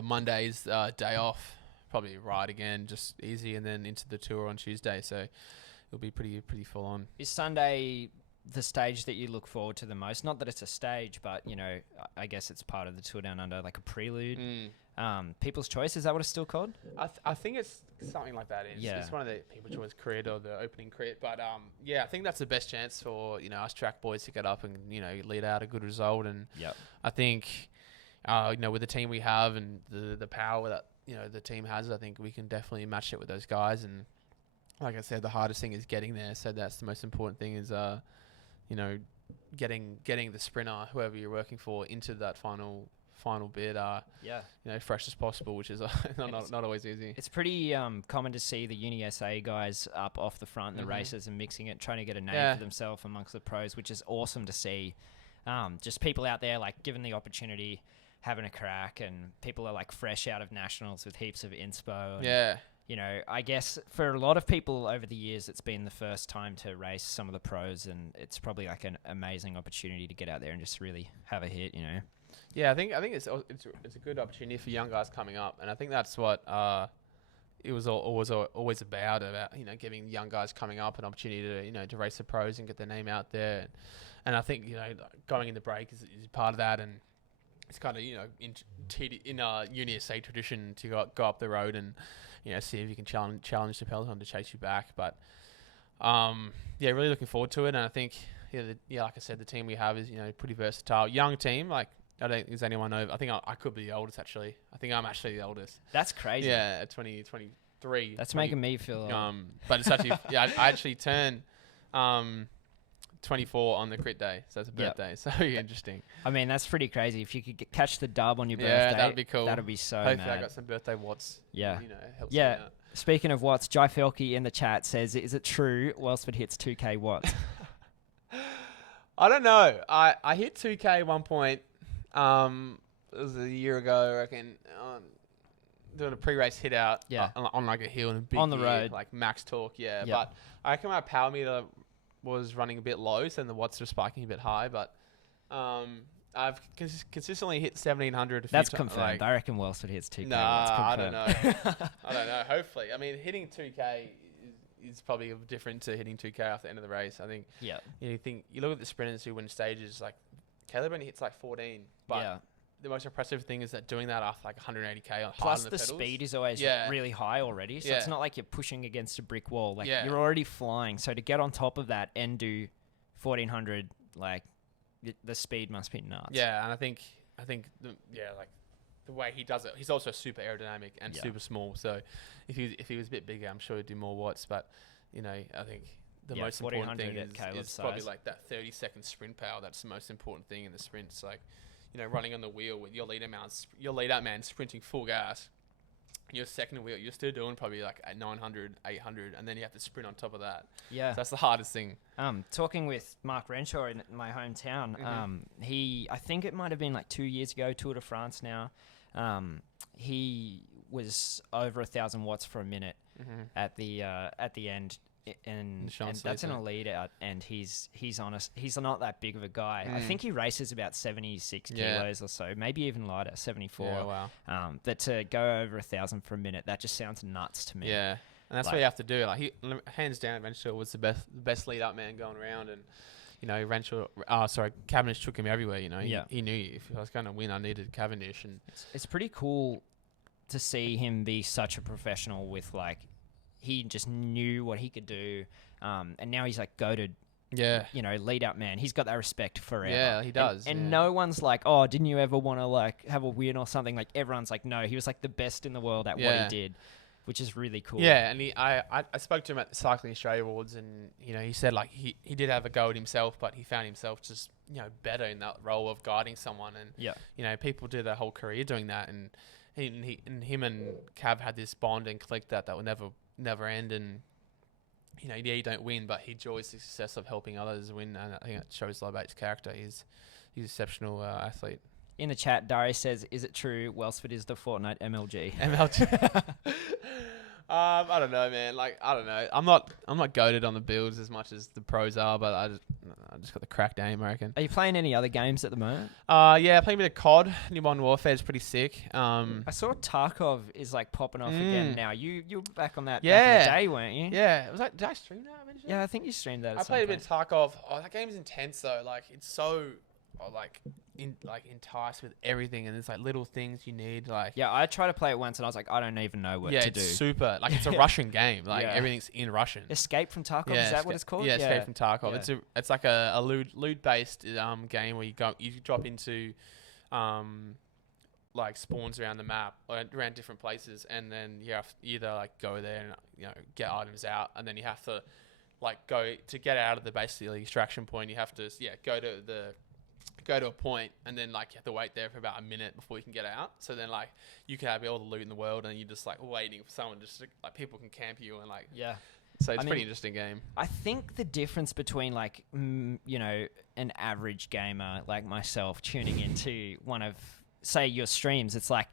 Monday's day off. Probably ride again, just easy, and then into the tour on Tuesday. So it'll be pretty full on. Is Sunday the stage that you look forward to the most? Not that it's a stage, but I guess it's part of the Tour Down Under, like a prelude. People's Choice, is that what it's still called? I think it's something like that. It's one of the People's Choice crit or the opening crit. But I think that's the best chance for us track boys to get up and lead out a good result. And I think with the team we have and the power that the team has, I think we can definitely match it with those guys. And like I said, the hardest thing is getting there. So that's the most important thing is getting the sprinter, whoever you're working for, into that final bit fresh as possible, which is not always easy. It's pretty common to see the Uni SA guys up off the front in the races and mixing it, trying to get a name for themselves amongst the pros, which is awesome to see. Just people out there like given the opportunity, having a crack, and people are like fresh out of nationals with heaps of inspo. And, I guess for a lot of people over the years, it's been the first time to race some of the pros, and it's probably like an amazing opportunity to get out there and just really have a hit. Yeah, I think it's a good opportunity for young guys coming up, and I think that's what it was always about giving young guys coming up an opportunity to race the pros and get their name out there, and I think going in the break is part of that, and it's kind of in Uni SA tradition to go up the road and see if you can challenge the peloton to chase you back, but really looking forward to it, and I think like I said, the team we have is pretty versatile, young team. Like I don't think there's anyone over. I think I could be the oldest actually. I think I'm actually the oldest. That's crazy. Yeah, at 23. That's making me feel old. But it's actually I actually turned 24 on the crit day, so it's a birthday. So interesting. I mean, that's pretty crazy. If you could catch the dub on your birthday, that'd be cool. That'd be so Hopefully mad. I got some birthday watts. Yeah. Helps me out. Speaking of watts, Jai Felke in the chat says, "Is it true Welsford hits 2K watts?" I don't know. I hit 2K at one point. It was a year ago, I reckon. Doing a pre-race hit out on like a hill and a big on the road, like max torque. But I reckon my power meter was running a bit low, so then the watts were spiking a bit high. But I've consistently hit 1700. That's confirmed. I reckon Welsford hits 2K. Nah, I don't know. I don't know. Hopefully, I mean, hitting 2K is probably different to hitting 2K after the end of the race. I think. Yeah. You look at the sprinters who win stages, like Caleb only hits like 14, but the most impressive thing is that doing that after like 180k on plus hard on the pedals. speed is always really high already, so it's not like you're pushing against a brick wall. Like you're already flying, so to get on top of that and do 1400, like the speed must be nuts. Yeah, and I think like the way he does it, he's also super aerodynamic and super small. So if he was a bit bigger, I'm sure he'd do more watts. But I think the most important thing is probably like that 30-second sprint power. That's the most important thing in the sprints. Like, running on the wheel with your lead out man sprinting full gas. Your second wheel, you're still doing probably like at 900, 800, and then you have to sprint on top of that. Yeah. So that's the hardest thing. Talking with Mark Renshaw in my hometown, I think it might have been like 2 years ago, Tour de France now, he was over 1,000 watts for a minute at the end. And that's an elite out, and he's honest. He's not that big of a guy. I think he races about 76 kilos or so, maybe even lighter, 74. Yeah, wow. But to go over 1,000 for a minute, that just sounds nuts to me. Yeah, and that's what you have to do. Like hands down, Renshaw was the best lead up man going around, and Cavendish took him everywhere. He knew if I was going to win, I needed Cavendish, and it's pretty cool to see him be such a professional with like. He just knew what he could do, and now he's like goated. Yeah, lead up man. He's got that respect forever. Yeah, he does. And no one's like, oh, didn't you ever want to like have a win or something? Like everyone's like, no, he was like the best in the world at what he did. which is really cool. Yeah, and I spoke to him at the Cycling Australia Awards, and he said like he did have a go at himself, but he found himself just better in that role of guiding someone, and people do their whole career doing that, and him and Cav had this bond and click that will never end, and you don't win, but he enjoys the success of helping others win, and I think it shows a lot about his character. He's an exceptional athlete. In the chat, Darius says, "Is it true Welsford is the Fortnite MLG?" MLG. I don't know, man. Like, I don't know. I'm not goated on the builds as much as the pros are, but I just got the crack game, I reckon. Are you playing any other games at the moment? Yeah, playing a bit of COD. New Modern Warfare is pretty sick. I saw Tarkov is like popping off again now. You were back on that Yeah. back in the day, weren't you? Yeah. Did I stream that eventually? Yeah, I think you streamed that. I played a bit of Tarkov. Oh, that game's intense though. Like, it's so enticed with everything, and there's like little things you need. Like, yeah, I tried to play it once, and I was like, I don't even know what to do. Yeah, it's super. Like, it's a Russian game. Like, everything's in Russian. Escape from Tarkov. Is that what it's called? Yeah, Escape from Tarkov. Yeah. It's like a loot based game where you drop into like spawns around the map, around different places, and then you have to either like go there and get items out, and then you have to like go to get out of the basically extraction point. You have to go to a point, and then like you have to wait there for about a minute before you can get out. So then like you can have all the loot in the world, and you're just like waiting for someone like people can camp you and like So it's pretty interesting game. I think the difference between like an average gamer like myself tuning into one of say your streams, it's like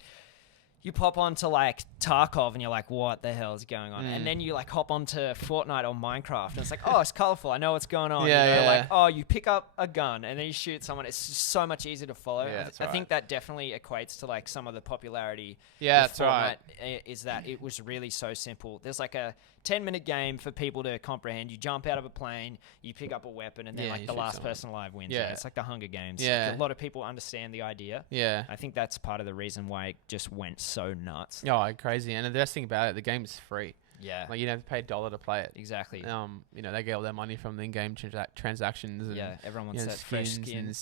you pop onto like Tarkov and you're like, what the hell is going on? And then you like hop onto Fortnite or Minecraft and it's like, oh, it's colorful. I know what's going on. Like, oh, you pick up a gun and then you shoot someone. It's just so much easier to follow. Yeah, I think that definitely equates to like some of the popularity. Yeah, with that's Fortnite right. Is that it was really so simple. There's like a 10-minute game for people to comprehend. You jump out of a plane, you pick up a weapon, and then like the last person alive wins. Yeah. It's like the Hunger Games. Yeah. Like, a lot of people understand the idea. Yeah. I think that's part of the reason why it just went so nuts. Oh, crazy. And the best thing about it, the game's free. Yeah. Like, you don't have to pay $1 to play it. Exactly. They get all their money from the in-game transactions. And, everyone wants that fresh skin.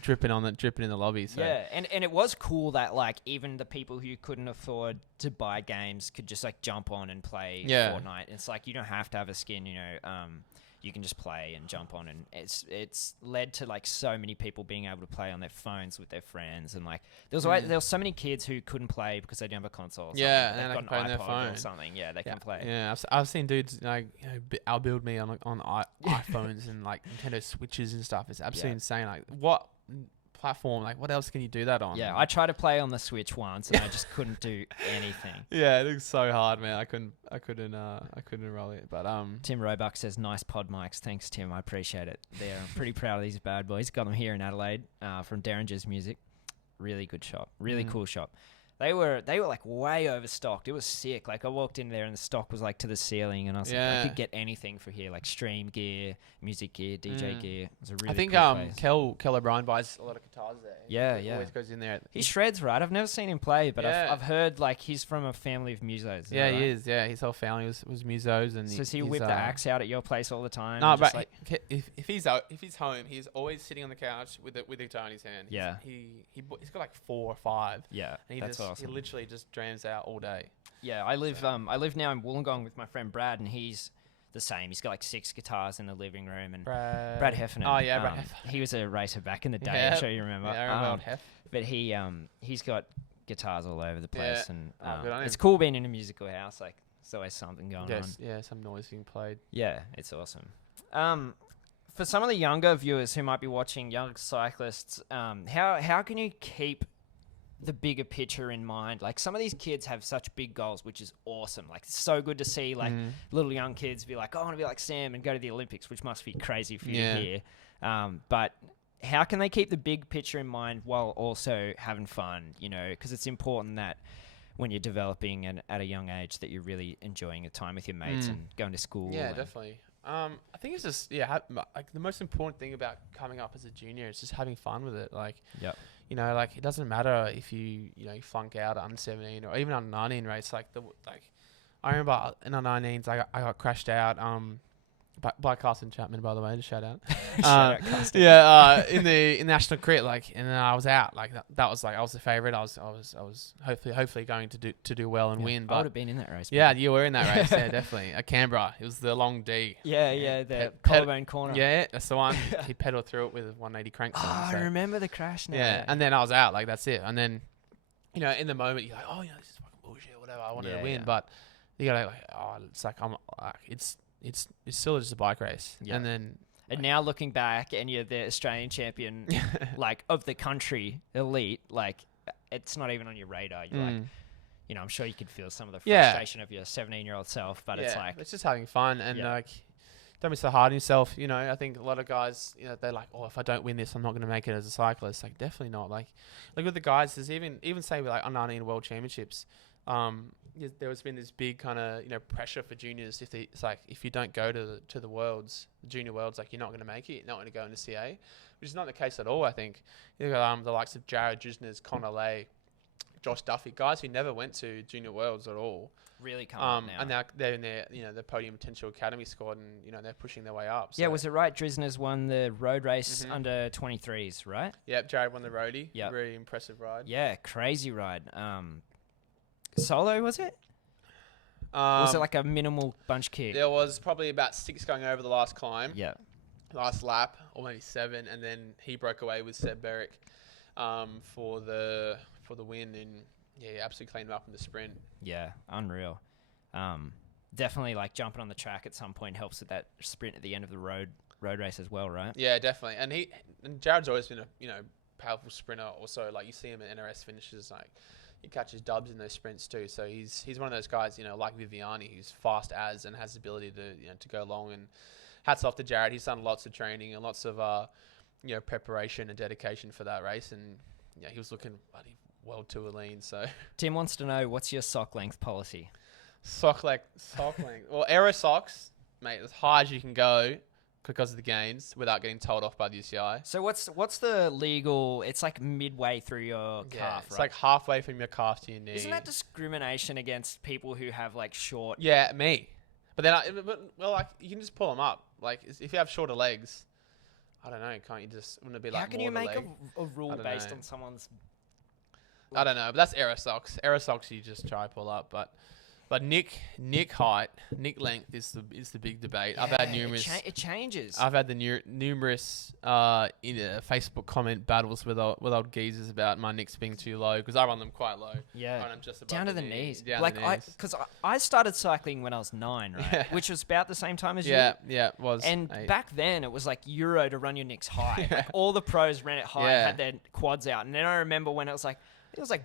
Dripping in the lobby. So. Yeah, and it was cool that like even the people who couldn't afford to buy games could just like jump on and play Fortnite. It's like you don't have to have a skin, you can just play and jump on, and it's led to like so many people being able to play on their phones with their friends, and like there was so many kids who couldn't play because they didn't have a console. Or and they've they got can play on an their iPod phone or something. Yeah, they can play. Yeah, I've seen dudes like outbuild me on iPhones and like Nintendo Switches and stuff. It's absolutely insane. Like, what platform? Like, what else can you do that on? Yeah, I tried to play on the Switch once and I just couldn't do anything. Yeah, it looks so hard, man. I couldn't roll it. But Tim Roebuck says, nice pod mics. Thanks, Tim. I appreciate it. I'm pretty proud of these bad boys. Got them here in Adelaide from Derringer's Music. Really good shop. Really cool shop. They were like way overstocked. It was sick. Like I walked in there and the stock was like to the ceiling, and I was like, I could get anything for here, like stream gear, music gear, DJ gear. It was a really cool place. Kel O'Brien buys a lot of guitars there. He always goes in there. He shreds, right? I've never seen him play, but I've heard like he's from a family of musos. Yeah, he is. Yeah, his whole family was musos, and so does he whip the axe out at your place all the time? No, but like, if he's home, he's always sitting on the couch with a guitar in his hand. Yeah, he's got like 4 or 5. Yeah, and that's awesome. He literally just drams out all day. Yeah, I live now in Wollongong with my friend Brad, and he's the same. He's got like 6 guitars in the living room, and Brad Heffernan. Oh yeah, Brad Heffernan. He was a racer back in the day. I'm sure you remember. Yeah, I remember Hef. But he's got guitars all over the place, and it's him. cool being in a musical house. Like there's always something going on. Yeah, some noise being played. Yeah, it's awesome. For some of the younger viewers who might be watching, young cyclists, how can you keep the bigger picture in mind? Like some of these kids have such big goals, which is awesome. Like it's so good to see like little young kids be like, oh, I want to be like Sam and go to the Olympics, which must be crazy for you to hear. But how can they keep the big picture in mind while also having fun? Because it's important that when you're developing and at a young age that you're really enjoying your time with your mates and going to school. Yeah, definitely. I think it's just like the most important thing about coming up as a junior is just having fun with it. Like, like it doesn't matter if you flunk out under 17 or even under 19 race. I remember in under 19s I got crashed out by Carson Chapman, by the way, to shout out. Shout out Carson. In the national cricket, like, and then I was out. Like that was like I was the favourite. I was hopefully going to do well and win. I But would have been in that race. yeah, man. you were in that race. Yeah, definitely. At Canberra, it was the long D. The collarbone corner. Yeah, that's the one. He pedalled through it with a 180 crank. I remember the crash now. Yeah, and then I was out. Like that's it. And then, in the moment you're like, oh, this is fucking bullshit. Whatever. I wanted to win, but you gotta it's like it's still just a bike race. Yeah. And now looking back, and you're the Australian champion, like of the country, elite, like it's not even on your radar. You're like, I'm sure you could feel some of the frustration of your 17-year-old self, but it's like it's just having fun and like don't be so hard on yourself. I think a lot of guys, they're like, oh, if I don't win this, I'm not going to make it as a cyclist. Like definitely not. Like look at the guys. There's even say with like under-19 World Championships. There has been this big kind of pressure for juniors. It's like if you don't go to the worlds, the junior worlds, like you're not going to make it. You're not going to go into CA, which is not the case at all. I think you got the likes of Jared Drisners, Connor Lay, Josh Duffy, guys who never went to junior worlds at all. Really come up now. And now they're in their the podium potential academy squad, and they're pushing their way up. So. Yeah, was it right? Drisner's won the road race under 23s, right? Yep, Jared won the roadie. Yeah, really impressive ride. Yeah, crazy ride. Solo, was it? Or was it like a minimal bunch kick? There was probably about 6 going over the last climb. Yeah. Last lap, or maybe 7, and then he broke away with Seb Berwick for the win, and he absolutely cleaned him up in the sprint. Yeah, unreal. Definitely like jumping on the track at some point helps with that sprint at the end of the road race as well, right? Yeah, definitely. And Jared's always been a powerful sprinter. Also, like you see him at NRS finishes, like he catches dubs in those sprints too. So he's one of those guys, like Viviani, who's fast as and has the ability to go long. And hats off to Jared. He's done lots of training and lots of preparation and dedication for that race. And he was looking bloody World Tour lean. So Tim wants to know, what's your sock length policy? Sock length. Well, aero socks, mate, as high as you can go because of the gains without getting told off by the UCI. So what's the legal? It's like midway through your calf, it's right? like halfway from your calf to your knee. Isn't that discrimination against people who have like short? Yeah, me. But then, like you can just pull them up. Like if you have shorter legs, I don't know. Can't you just? Wouldn't it be like? How can you make a rule based on someone's? I don't know, but that's aero socks. Aero socks you just try to pull up, but Nick height, Nick length is the big debate. Yeah, I've had numerous. It changes. I've had the numerous Facebook comment battles with old geezers about my nicks being too low because I run them quite low. Yeah, I'm just above down to the knees. Down like the knees. because I started cycling when I was 9, right? Yeah. Which was about the same time as you. Yeah, it was. And 8. back then it was like Euro to run your nicks high. Like all the pros ran it high, and had their quads out. And then I remember when it was like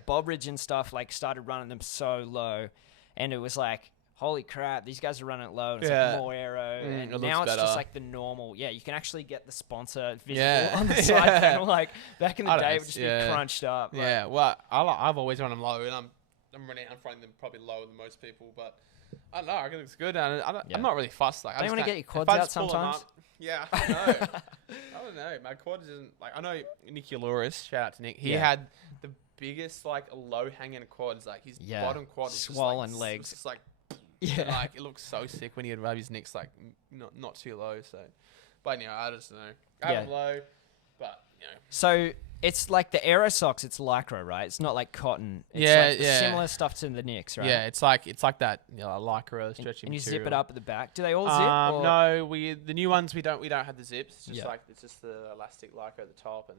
Bobridge and stuff like started running them so low, and it was like, holy crap, these guys are running it low. And it's like more aero. And now it's just like the normal. Yeah, you can actually get the sponsor visible on the side panel. Like back in the day, it would just be crunched up. Yeah, well, I've always run them low, and I'm running them probably lower than most people, but I don't know. I think it's good. And I'm not really fussed. Like, don't you want to get your quads out sometimes? Yeah, I know. I don't know. My quads isn't like I know Nicky Louris. Shout out to Nick. He had the biggest like low hanging quads. Like his bottom quad is swollen just, legs. Just like like it looks so sick when he would rub his necks like not too low. So, but I just don't know. I have them low, but So it's like the aero socks. It's lycra, right? It's not like cotton. It's like similar stuff to the Knicks, right? Yeah, it's like that lycra stretchy and you material. zip it up at the back. Do they all zip? No, the new ones we don't have the zips. It's just it's just the elastic lycra at the top, and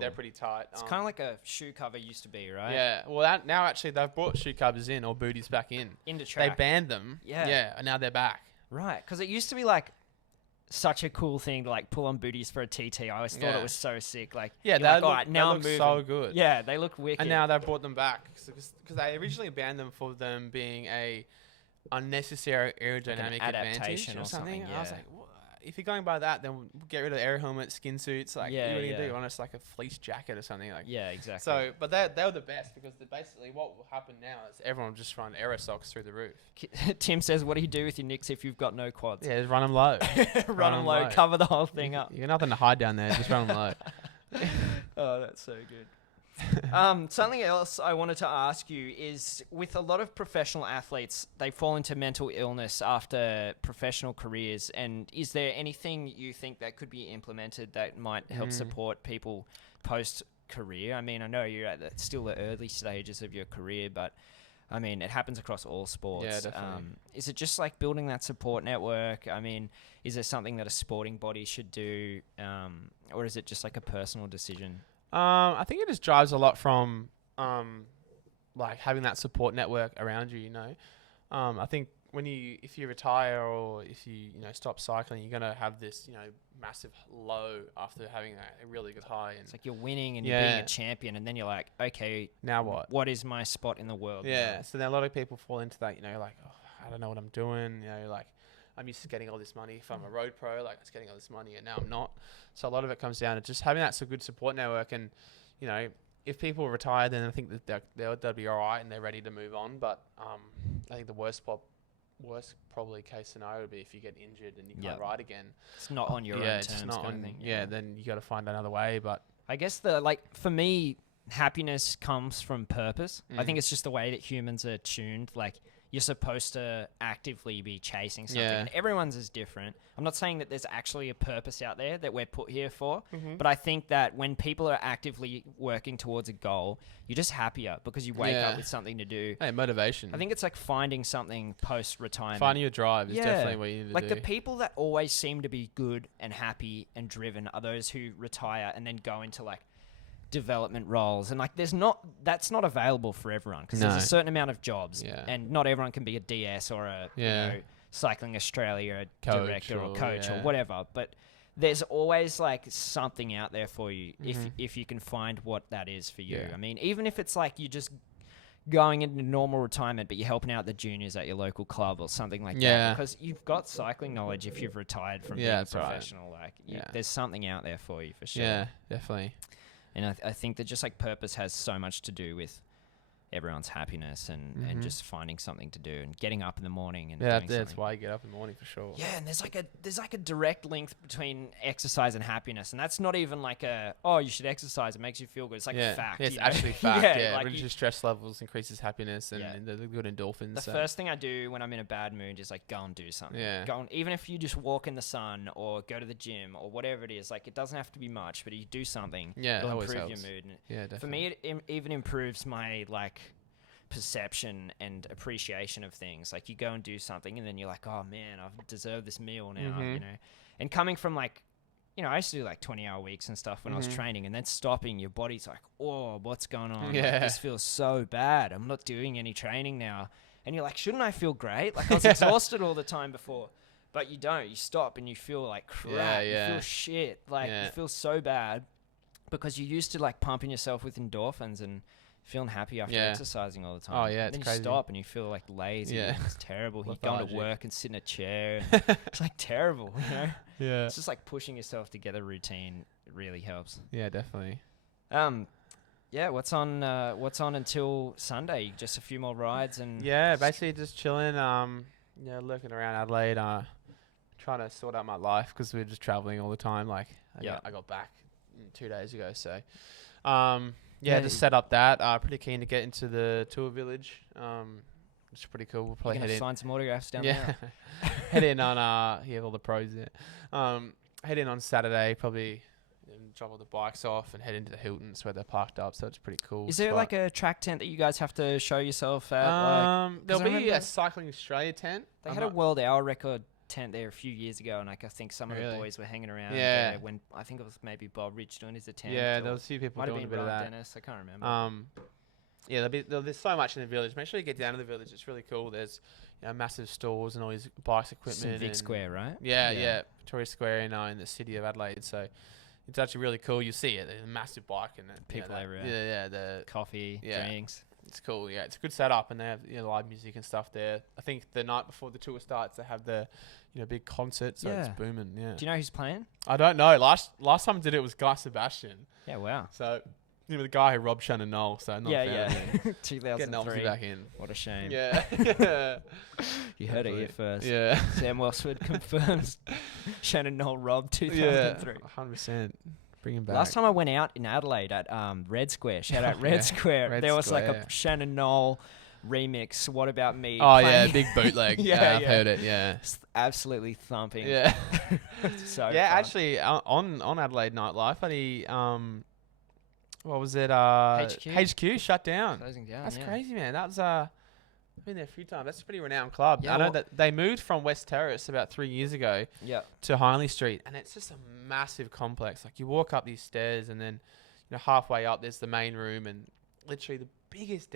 they're pretty tight. It's kind of like a shoe cover used to be, right? Yeah. Well, now actually they've brought shoe covers in or booties back in. Into track. They banned them. Yeah. And now they're back. Right, because it used to be like such a cool thing to like pull on booties for a TT. I always thought it was so sick. Like they look so good. Yeah, they look wicked. And now they've brought them back because they originally banned them for them being a unnecessary aerodynamic like advantage or something. Yeah. I was like, if you're going by that, then we'll get rid of air helmets, skin suits. Like, what are you gonna do? On us like a fleece jacket or something like. Yeah, exactly. So, but they were the best because basically what will happen now is everyone will just run aero socks through the roof. Tim says, "What do you do with your nicks if you've got no quads?" Yeah, just run them low. run them low. Cover the whole thing up. You got nothing to hide down there. Just run them low. Oh, that's so good. Something else I wanted to ask you is, with a lot of professional athletes, they fall into mental illness after professional careers. And is there anything you think that could be implemented that might help support people post-career? I mean, I know you're at still the early stages of your career, but I mean, it happens across all sports. Yeah, definitely. Is it just like building that support network? I mean, is there something that a sporting body should do, or is it just like a personal decision? I think it just drives a lot from like having that support network around you. You know, I think if you retire or if you stop cycling, you're gonna have this massive low after having a really good high. And it's like you're winning and you're being a champion, and then you're like, okay, now what? What is my spot in the world? Yeah. now? So then a lot of people fall into that. Like, oh, I don't know what I'm doing. Like, I'm used to getting all this money. If I'm a road pro, like I was getting all this money, and now I'm not. So a lot of it comes down to just having that good support network. And if people retire, then I think that they'll be all right and they're ready to move on. But I think the worst probably case scenario would be if you get injured and you can't ride again. It's not on your own terms. It's not kind on. of thing, Then you got to find another way. But I guess for me, happiness comes from purpose. I think it's just the way that humans are tuned. Like, you're supposed to actively be chasing something, and everyone's is different. I'm not saying that there's actually a purpose out there that we're put here for, but I think that when people are actively working towards a goal, you're just happier because you wake up with something to do. Hey, motivation. I think it's like finding something post-retirement. Finding your drive is definitely what you need to do. Like, the people that always seem to be good and happy and driven are those who retire and then go into like development roles, and like that's not available for everyone because there's a certain amount of jobs, and not everyone can be a DS or a Cycling Australia director or coach or whatever, but there's always like something out there for you if you can find what that is for you. I mean, even if it's like you just going into normal retirement but you're helping out the juniors at your local club or something like that, because you've got cycling knowledge if you've retired from being a professional. Like, there's something out there for you for sure. Yeah, definitely. And I think that just like purpose has so much to do with everyone's happiness and just finding something to do and getting up in the morning and doing that's something. why you get up in the morning for sure. Yeah, and there's like a direct link between exercise and happiness, and that's not even like you should exercise, it makes you feel good. It's like a fact. It's actually fact. Like reduces stress levels, increases happiness, and the good endorphins. The first thing I do when I'm in a bad mood is like go and do something. Yeah. Even if you just walk in the sun or go to the gym or whatever it is, like it doesn't have to be much, but you do something. Yeah, it'll it improve helps. your mood. Definitely. For me, it even improves my like perception and appreciation of things. Like, you go and do something and then you're like, oh man, I've deserved this meal now, and coming from like, I used to do like 20-hour weeks and stuff when I was training, and then stopping, your body's like, oh, what's going on? Like, this feels so bad. I'm not doing any training now. And you're like, shouldn't I feel great? Like, I was exhausted all the time before, but you don't. You stop and you feel like crap. You feel shit. Like, you feel so bad because you used to like pumping yourself with endorphins and feeling happy after exercising all the time. Oh, yeah, it's then crazy. You stop and you feel like lazy. Yeah. It's terrible. You go to work and sit in a chair. And it's like terrible, Yeah. It's just like pushing yourself to get a routine. It really helps. Yeah, definitely. What's on until Sunday? Just a few more rides and basically just chilling. Looking around Adelaide, trying to sort out my life because we're just traveling all the time. Like, I got back 2 days ago, so just set up that. Pretty keen to get into the tour village. It's pretty cool. We'll probably head in. Sign some autographs down there. Head in on all the pros there. Head in on Saturday, probably, and drop all the bikes off and head into the Hiltons where they're parked up. So it's pretty cool. Is there like a track tent that you guys have to show yourself at? There'll be a Cycling Australia tent. They had a world hour record tent there a few years ago, and like I think some of the boys were hanging around there when I think it was maybe Bob Rich doing his attempt. Yeah, there was a few people doing a bit of that. Dennis, I can't remember. There's so much in the village. Make sure you get down to the village. It's really cool. There's massive stores and all these bikes equipment. Vic Square, right? Yeah, Victoria Square in the city of Adelaide. So it's actually really cool. You see it. There's a massive bike and people everywhere. Yeah, the coffee, drinks. It's cool. Yeah, it's a good setup, and they have live music and stuff there. I think the night before the tour starts, they have the big concert, so it's booming. Yeah. Do you know who's playing? I don't know. Last time I did it was Guy Sebastian. Yeah. Wow. So the guy who robbed Shannon Knoll. So not 2003. Get Knowlesy back in. What a shame. Yeah. You heard it here first. Yeah. Sam Welsford confirms Shannon Knoll robbed 2003. Yeah. 100%. Bring him back. Last time I went out in Adelaide at Red Square, shout out Red Square, Red there was like Square. a Shannon Knoll remix, What About Me? Oh, playing. yeah, big bootleg. I've heard it, yeah. It's absolutely thumping. Yeah. So yeah, fun. actually, on Adelaide Nightlife, what was it? HQ shut down. Closing down, That's yeah. crazy, man. That was, I've been there a few times. That's a pretty renowned club. Yeah, I know well- that they moved from West Terrace about 3 years ago Yeah. to Hindley Street, and it's just a massive complex. Like, you walk up these stairs, and then, halfway up, there's the main room, and literally the biggest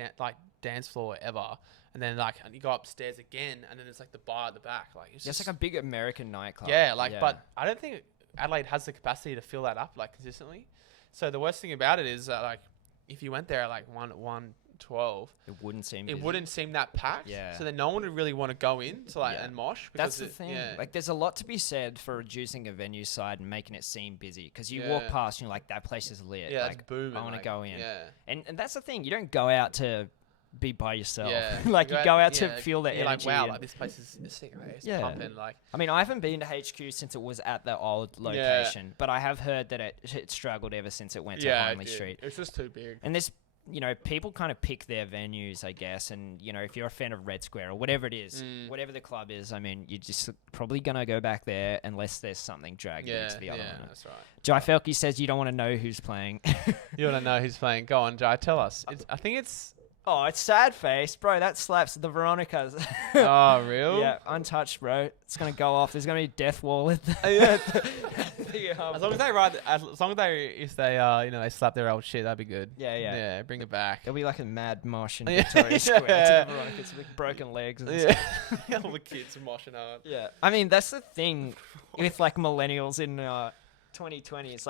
dance floor ever. And then you go upstairs again, and then there's like the bar at the back. Like it's It's just like a big American nightclub. yeah. But I don't think Adelaide has the capacity to fill that up consistently. So the worst thing about it is that if you went there at 1:12, it wouldn't seem. it wouldn't seem that packed. Yeah. So then no one would really want to go in to and mosh. That's Because the thing. Yeah. There's a lot to be said for reducing a venue side and making it seem busy. Because you walk past and you're like, that place is lit. yeah, it's booming. I want to go in. Yeah. And that's the thing. You don't go out to be by yourself. Yeah. you go out to feel the you're energy. Like, wow, and- this place is sick. Right? It's Yeah. pumping. I mean, I haven't been to HQ since it was at the old location, but I have heard that it struggled ever since it went to Hindley Street. It's just too big. And this, people kind of pick their venues, I guess. And, if you're a fan of Red Square or whatever it is, whatever the club is, I mean, you're just probably going to go back there unless there's something dragging you to the other one. That's right. Jai Felke says you don't want to know who's playing. You want to know who's playing? Go on, Jai. Tell us. I think it's. Oh, it's Sad Face. Bro, that slaps the Veronicas. Oh, real? Yeah, untouched, bro. It's going to go off. There's going to be a death wall at the... As long as they slap their old shit, that'd be good. Yeah. Bring it back. It'll be like a mad mosh in Yeah. Victoria Square. Yeah. To the Veronicas with broken legs and Yeah. stuff. All the kids are moshing hard. Yeah. I mean, that's the thing with millennials in 2020. It's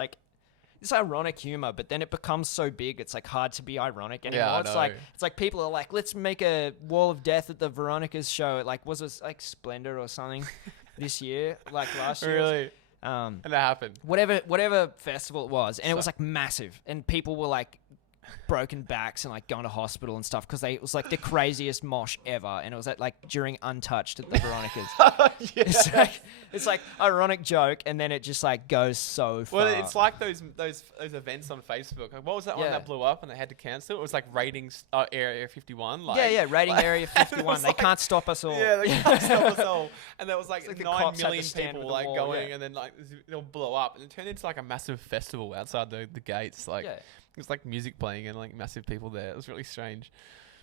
it's ironic humor, but then it becomes so big, it's hard to be ironic anymore. I it's know. it's people are like, let's make a wall of death at the Veronicas show. Was it Splendor or something this year? Last year? Really? And that happened. whatever festival it was, and it was massive, and people were broken backs and going to hospital and stuff because it was the craziest mosh ever, and it was at during Untouched at the Veronicas. Yeah. It's ironic joke, and then it just goes so far. Well, it's like those events on Facebook. What was that one that blew up and they had to cancel? It was ratings Area 51. Rating Area 51. They can't stop us all. Yeah, they can't stop us all. And there was the 9 cops had to million stand people with the wall, going, yeah. and then it'll blow up, and it turned into a massive festival outside the gates. It was music playing and massive people there. It was really strange.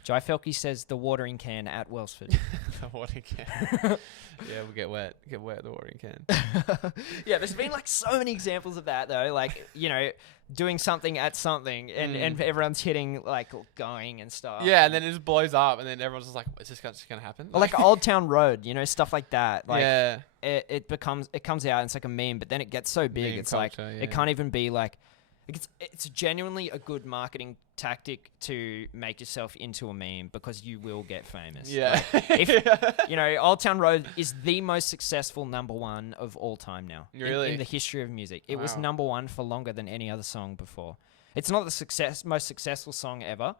Jai Felke says the watering can at Welsford. The watering can. Yeah, we'll get wet. Get wet at the watering can. Yeah, there's been so many examples of that though. Doing something at something and everyone's hitting going and stuff. Yeah, and then it just blows up, and then everyone's just like, "Is this just gonna happen?" Or Old Town Road, stuff like that. Yeah. It comes out and it's a meme, but then it gets so big, Meme it's culture, it can't even be it's genuinely a good marketing tactic to make yourself into a meme because you will get famous. Yeah. Old Town Road is the most successful #1 of all time now. Really? In the history of music. It was Wow. #1 for longer than any other song before. It's not the most successful song ever.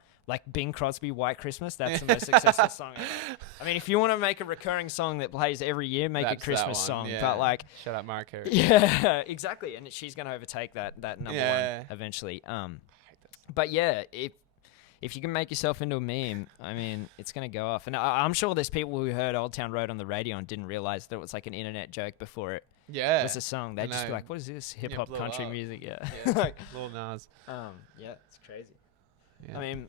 Bing Crosby, White Christmas, that's the most successful song ever. I mean, if you want to make a recurring song that plays every year, make That's a Christmas that song. one, yeah. But Shut up, Mariah Carey. yeah, exactly. And she's going to overtake that #1 eventually. But yeah, if you can make yourself into a meme, I mean, it's going to go off. And I'm sure there's people who heard Old Town Road on the radio and didn't realize that it was an internet joke before it was a song. They'd just be like, what is this? Hip hop blew country up. music? Yeah. Lil Nas. Yeah, it's crazy. Yeah. I mean,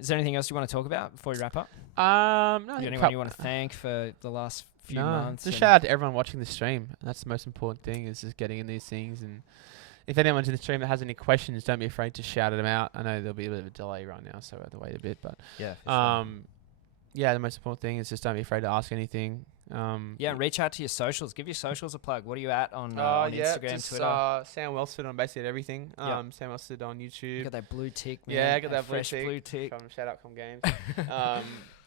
is there anything else you want to talk about before we wrap up? No, I think Anyone you want to thank for the last few months? Just shout out to everyone watching the stream. That's the most important thing, is just getting in these things. And if anyone's in the stream that has any questions, don't be afraid to shout them out. I know there'll be a bit of a delay right now, so I have to wait a bit. But Yeah. For sure. yeah, the most important thing is just don't be afraid to ask anything. Yeah, and reach out to your socials. Give your socials a plug. What are you at on Instagram, just, Twitter? Sam Welsford on basically everything. Yep. Sam Welsford on You YouTube. got that blue tick, man. Yeah, I got that fresh blue blue tick. Shout out, come games.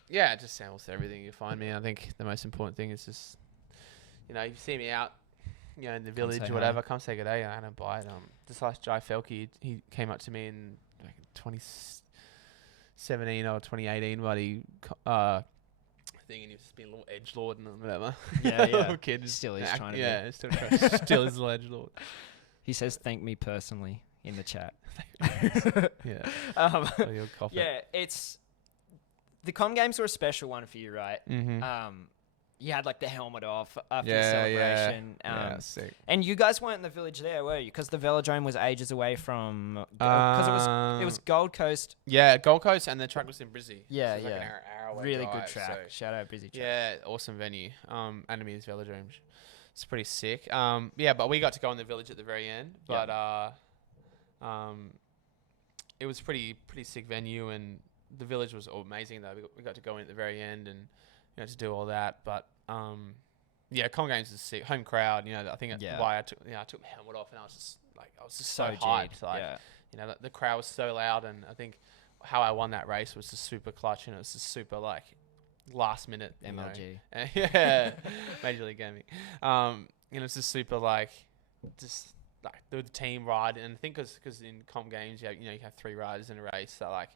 Yeah, just Sam Welsford everything. You find me. I think the most important thing is just, you see me out, in the village say or whatever. Come say good day. I don't buy it. Just like Jai Felke, he came up to me in 2017 or 2018, but thing, and he's just being a little edgelord and whatever. Yeah, yeah. Little kid Still is trying to be. Yeah, still is a little edgelord. He says, "Thank me personally" in the chat. Yeah. You'll cop it. Yeah, it's the Com Games were a special one for you, right? Mm-hmm. You had like the helmet off after the celebration. Sick. And you guys weren't in the village there, were you? Because the velodrome was ages away from. Because it was Gold Coast. Yeah, Gold Coast, and the track was in Brizzy. Yeah, so it was like an hour away really drive, good track. So Shout out Brizzy track. yeah, awesome venue. Enemy's velodrome. It's pretty sick. Yeah, but we got to go in the village at the very end. But it was pretty sick venue, and the village was amazing though. We got to go in at the very end and to do all that. But yeah, Com Games is sick. Home crowd. I think why I took my helmet off, and I was just so hyped. Like the crowd was so loud, and I think how I won that race was just super clutch, and it was just super like last minute MLG. Yeah, Major League Gaming. It's just super like just like the team ride, and I think because in Com Games you have 3 riders in a race, so like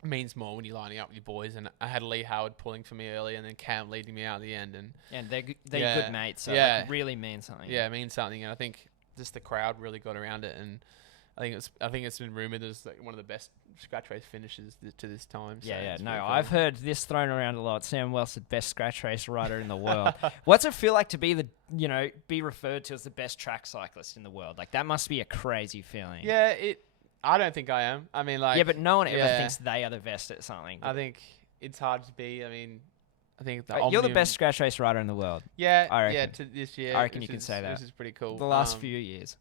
it means more when you're lining up with your boys. And I had Lee Howard pulling for me early, and then Cam leading me out at the end, and they're good mates, so like, it really means something. Yeah, it means something, and I think just the crowd really got around it, and I think it's been rumored as like one of the best scratch race finishes to this time. So No, I've heard this thrown around a lot. Sam Welsford, best scratch race rider in the world. What's it feel like to be be referred to as the best track cyclist in the world? Like that must be a crazy feeling. Yeah, I don't think I am. I mean, like yeah, but no one ever thinks they are the best at something. I think it's hard to be. I mean, I think you're the best scratch race rider in the world. Yeah, I reckon. yeah. To this year, I reckon you can say that. This is pretty cool. The last few years.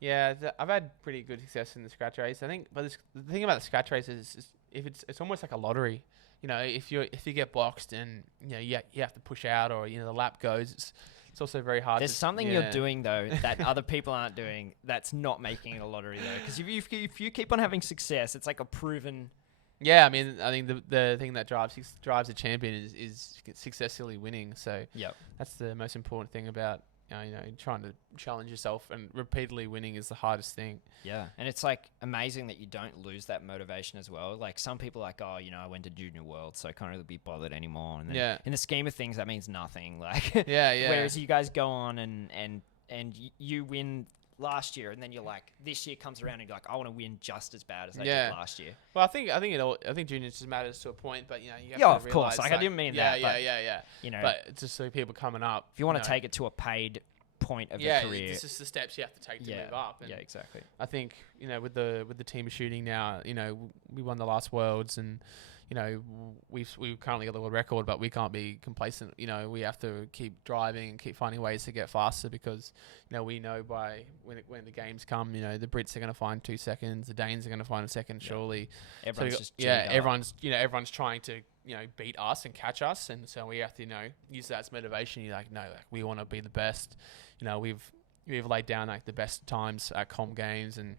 Yeah, I've had pretty good success in the scratch race. I think, but the thing about the scratch race is if it's almost like a lottery. If you get boxed and you have to push out, or the lap goes, it's also very hard. There's something you're doing though that other people aren't doing. That's not making it a lottery though, because if you keep on having success, it's like a proven. Yeah, I mean, I think the thing that drives a champion is successfully winning. So that's the most important thing about. Trying to challenge yourself, and repeatedly winning is the hardest thing. Yeah, and it's like amazing that you don't lose that motivation as well. Like some people are like, I went to Junior World, so I can't really be bothered anymore. And then in the scheme of things, that means nothing. Like whereas you guys go on and you win last year, and then you're like, this year comes around and you're like, I want to win just as bad as I did last year. Well, I think juniors just matters to a point, but you have to of course. Like I didn't mean that. Yeah. But it's just so people coming up. If you want to take it to a paid point of your career, it's just the steps you have to take to move up. And exactly. I think with the team shooting now, we won the last Worlds, and we've currently got the world record, but we can't be complacent. We have to keep driving and keep finding ways to get faster, because we know by when the games come, the Brits are going to find 2 seconds, the Danes are going to find a second, surely. Everyone's trying to beat us and catch us, and so we have to use that as motivation. You're like, no, like we want to be the best. We've laid down like the best times at Com Games and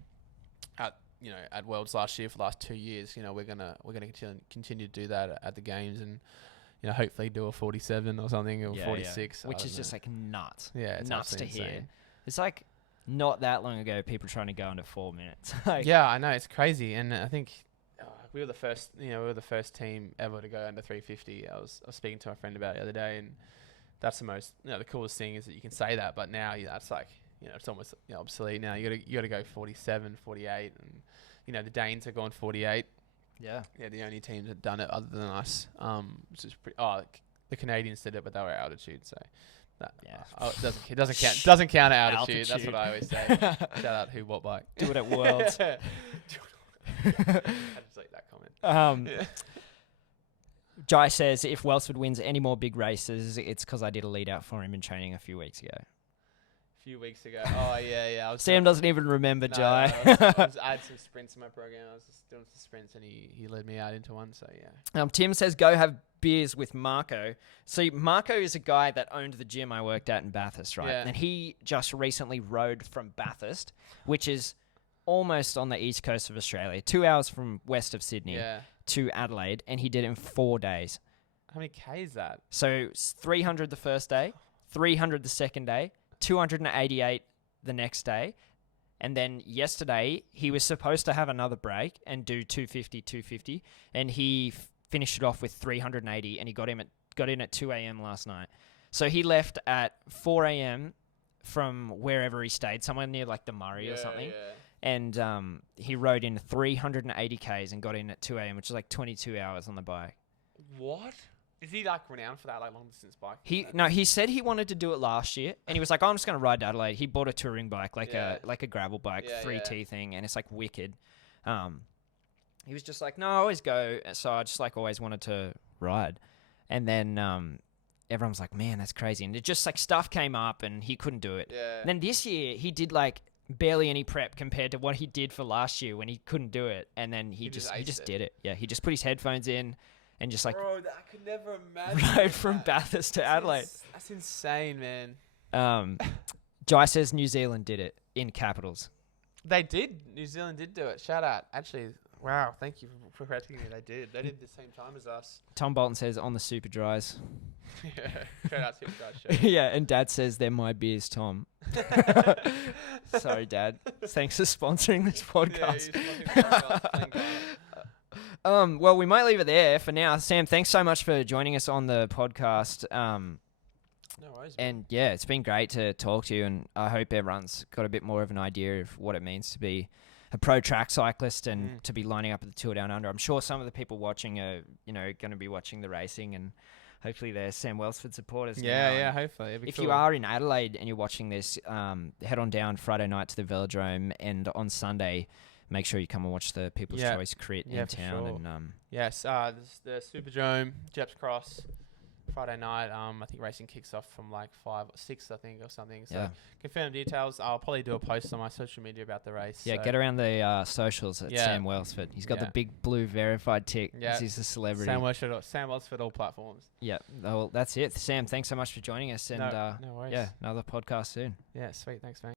at Worlds last year for the last 2 years. We're gonna continue to do that at the games, and hopefully do a 47 or something, or 46, which is just like nuts. Yeah, it's nuts to hear. insane. It's like not that long ago, people trying to go under 4 minutes. Yeah, I know, it's crazy, and I think we were the first team ever to go under 350. I was speaking to my friend about it the other day, and that's the most the coolest thing is that you can say that, but now that's like it's almost obsolete now. You gotta go 47, 48, and the Danes have gone 48. Yeah, the only teams that done it other than us. Which is pretty. The Canadians did it, but they were at altitude, so that it doesn't count at altitude. That's what I always say. Shout out Who What Bike. Do it at Worlds. I had to delete that comment. Jai says, if Welsford wins any more big races, it's because I did a lead out for him in training a few weeks ago. Few weeks ago. Oh, yeah. Sam doesn't even remember, Jai. I had some sprints in my program. I was just doing some sprints, and he led me out into one, so yeah. Tim says, go have beers with Marco. See, Marco is a guy that owned the gym I worked at in Bathurst, right? Yeah. And he just recently rode from Bathurst, which is almost on the east coast of Australia, 2 hours from west of Sydney to Adelaide, and he did it in 4 days. How many K is that? So 300 the first day, 300 the second day, 288 the next day, and then yesterday he was supposed to have another break and do 250, and he finished it off with 380, and he got in at 2 a.m. last night. So he left at 4 a.m., from wherever he stayed, somewhere near like the Murray or something. Yeah. And he rode in 380 Ks and got in at 2 a.m., which is like 22 hours on the bike. What? Is he like renowned for that, like long distance bike? He said he wanted to do it last year, and he was like, "Oh, I'm just going to ride to Adelaide." He bought a touring bike, like a gravel bike, 3T thing, and it's like wicked. He was just like, "No, I always go," so I just like always wanted to ride, and then everyone was like, "Man, that's crazy," and it just like stuff came up, and he couldn't do it. Yeah. And then this year he did like barely any prep compared to what he did for last year when he couldn't do it, and then he just did it. Yeah, he just put his headphones in. And just like, bro, I could never imagine. Rode from Bathurst to Adelaide. That's insane, man. Jai says New Zealand did it in capitals. They did. New Zealand did do it. Shout out. Actually, wow. Thank you for correcting me. They did. They did the same time as us. Tom Bolton says on the Super Dries. Yeah. Shout out Super Dries show. Yeah, and Dad says they're my beers, Tom. Sorry, Dad. Thanks for sponsoring this podcast. Well, we might leave it there for now. Sam, thanks so much for joining us on the podcast. No worries. Man. And yeah, it's been great to talk to you, and I hope everyone's got a bit more of an idea of what it means to be a pro track cyclist and to be lining up at the Tour Down Under. I'm sure some of the people watching are, going to be watching the racing, and hopefully they're Sam Welsford supporters. Yeah, hopefully. If you are in Adelaide and you're watching this, head on down Friday night to the Velodrome, and on Sunday, make sure you come and watch the People's Choice Crit in town. Sure. And yes, the Superdrome, Jeps Cross, Friday night. I think racing kicks off from like 5 or 6, I think, or something. So confirm details. I'll probably do a post on my social media about the race. Yeah, so. Get around the socials at Sam Welsford. He's got the big blue verified tick. Yeah. He's a celebrity. Sam Welsford, all platforms. Yeah. Well, that's it. Sam, thanks so much for joining us. And no worries. another podcast soon. Yeah, sweet. Thanks, mate.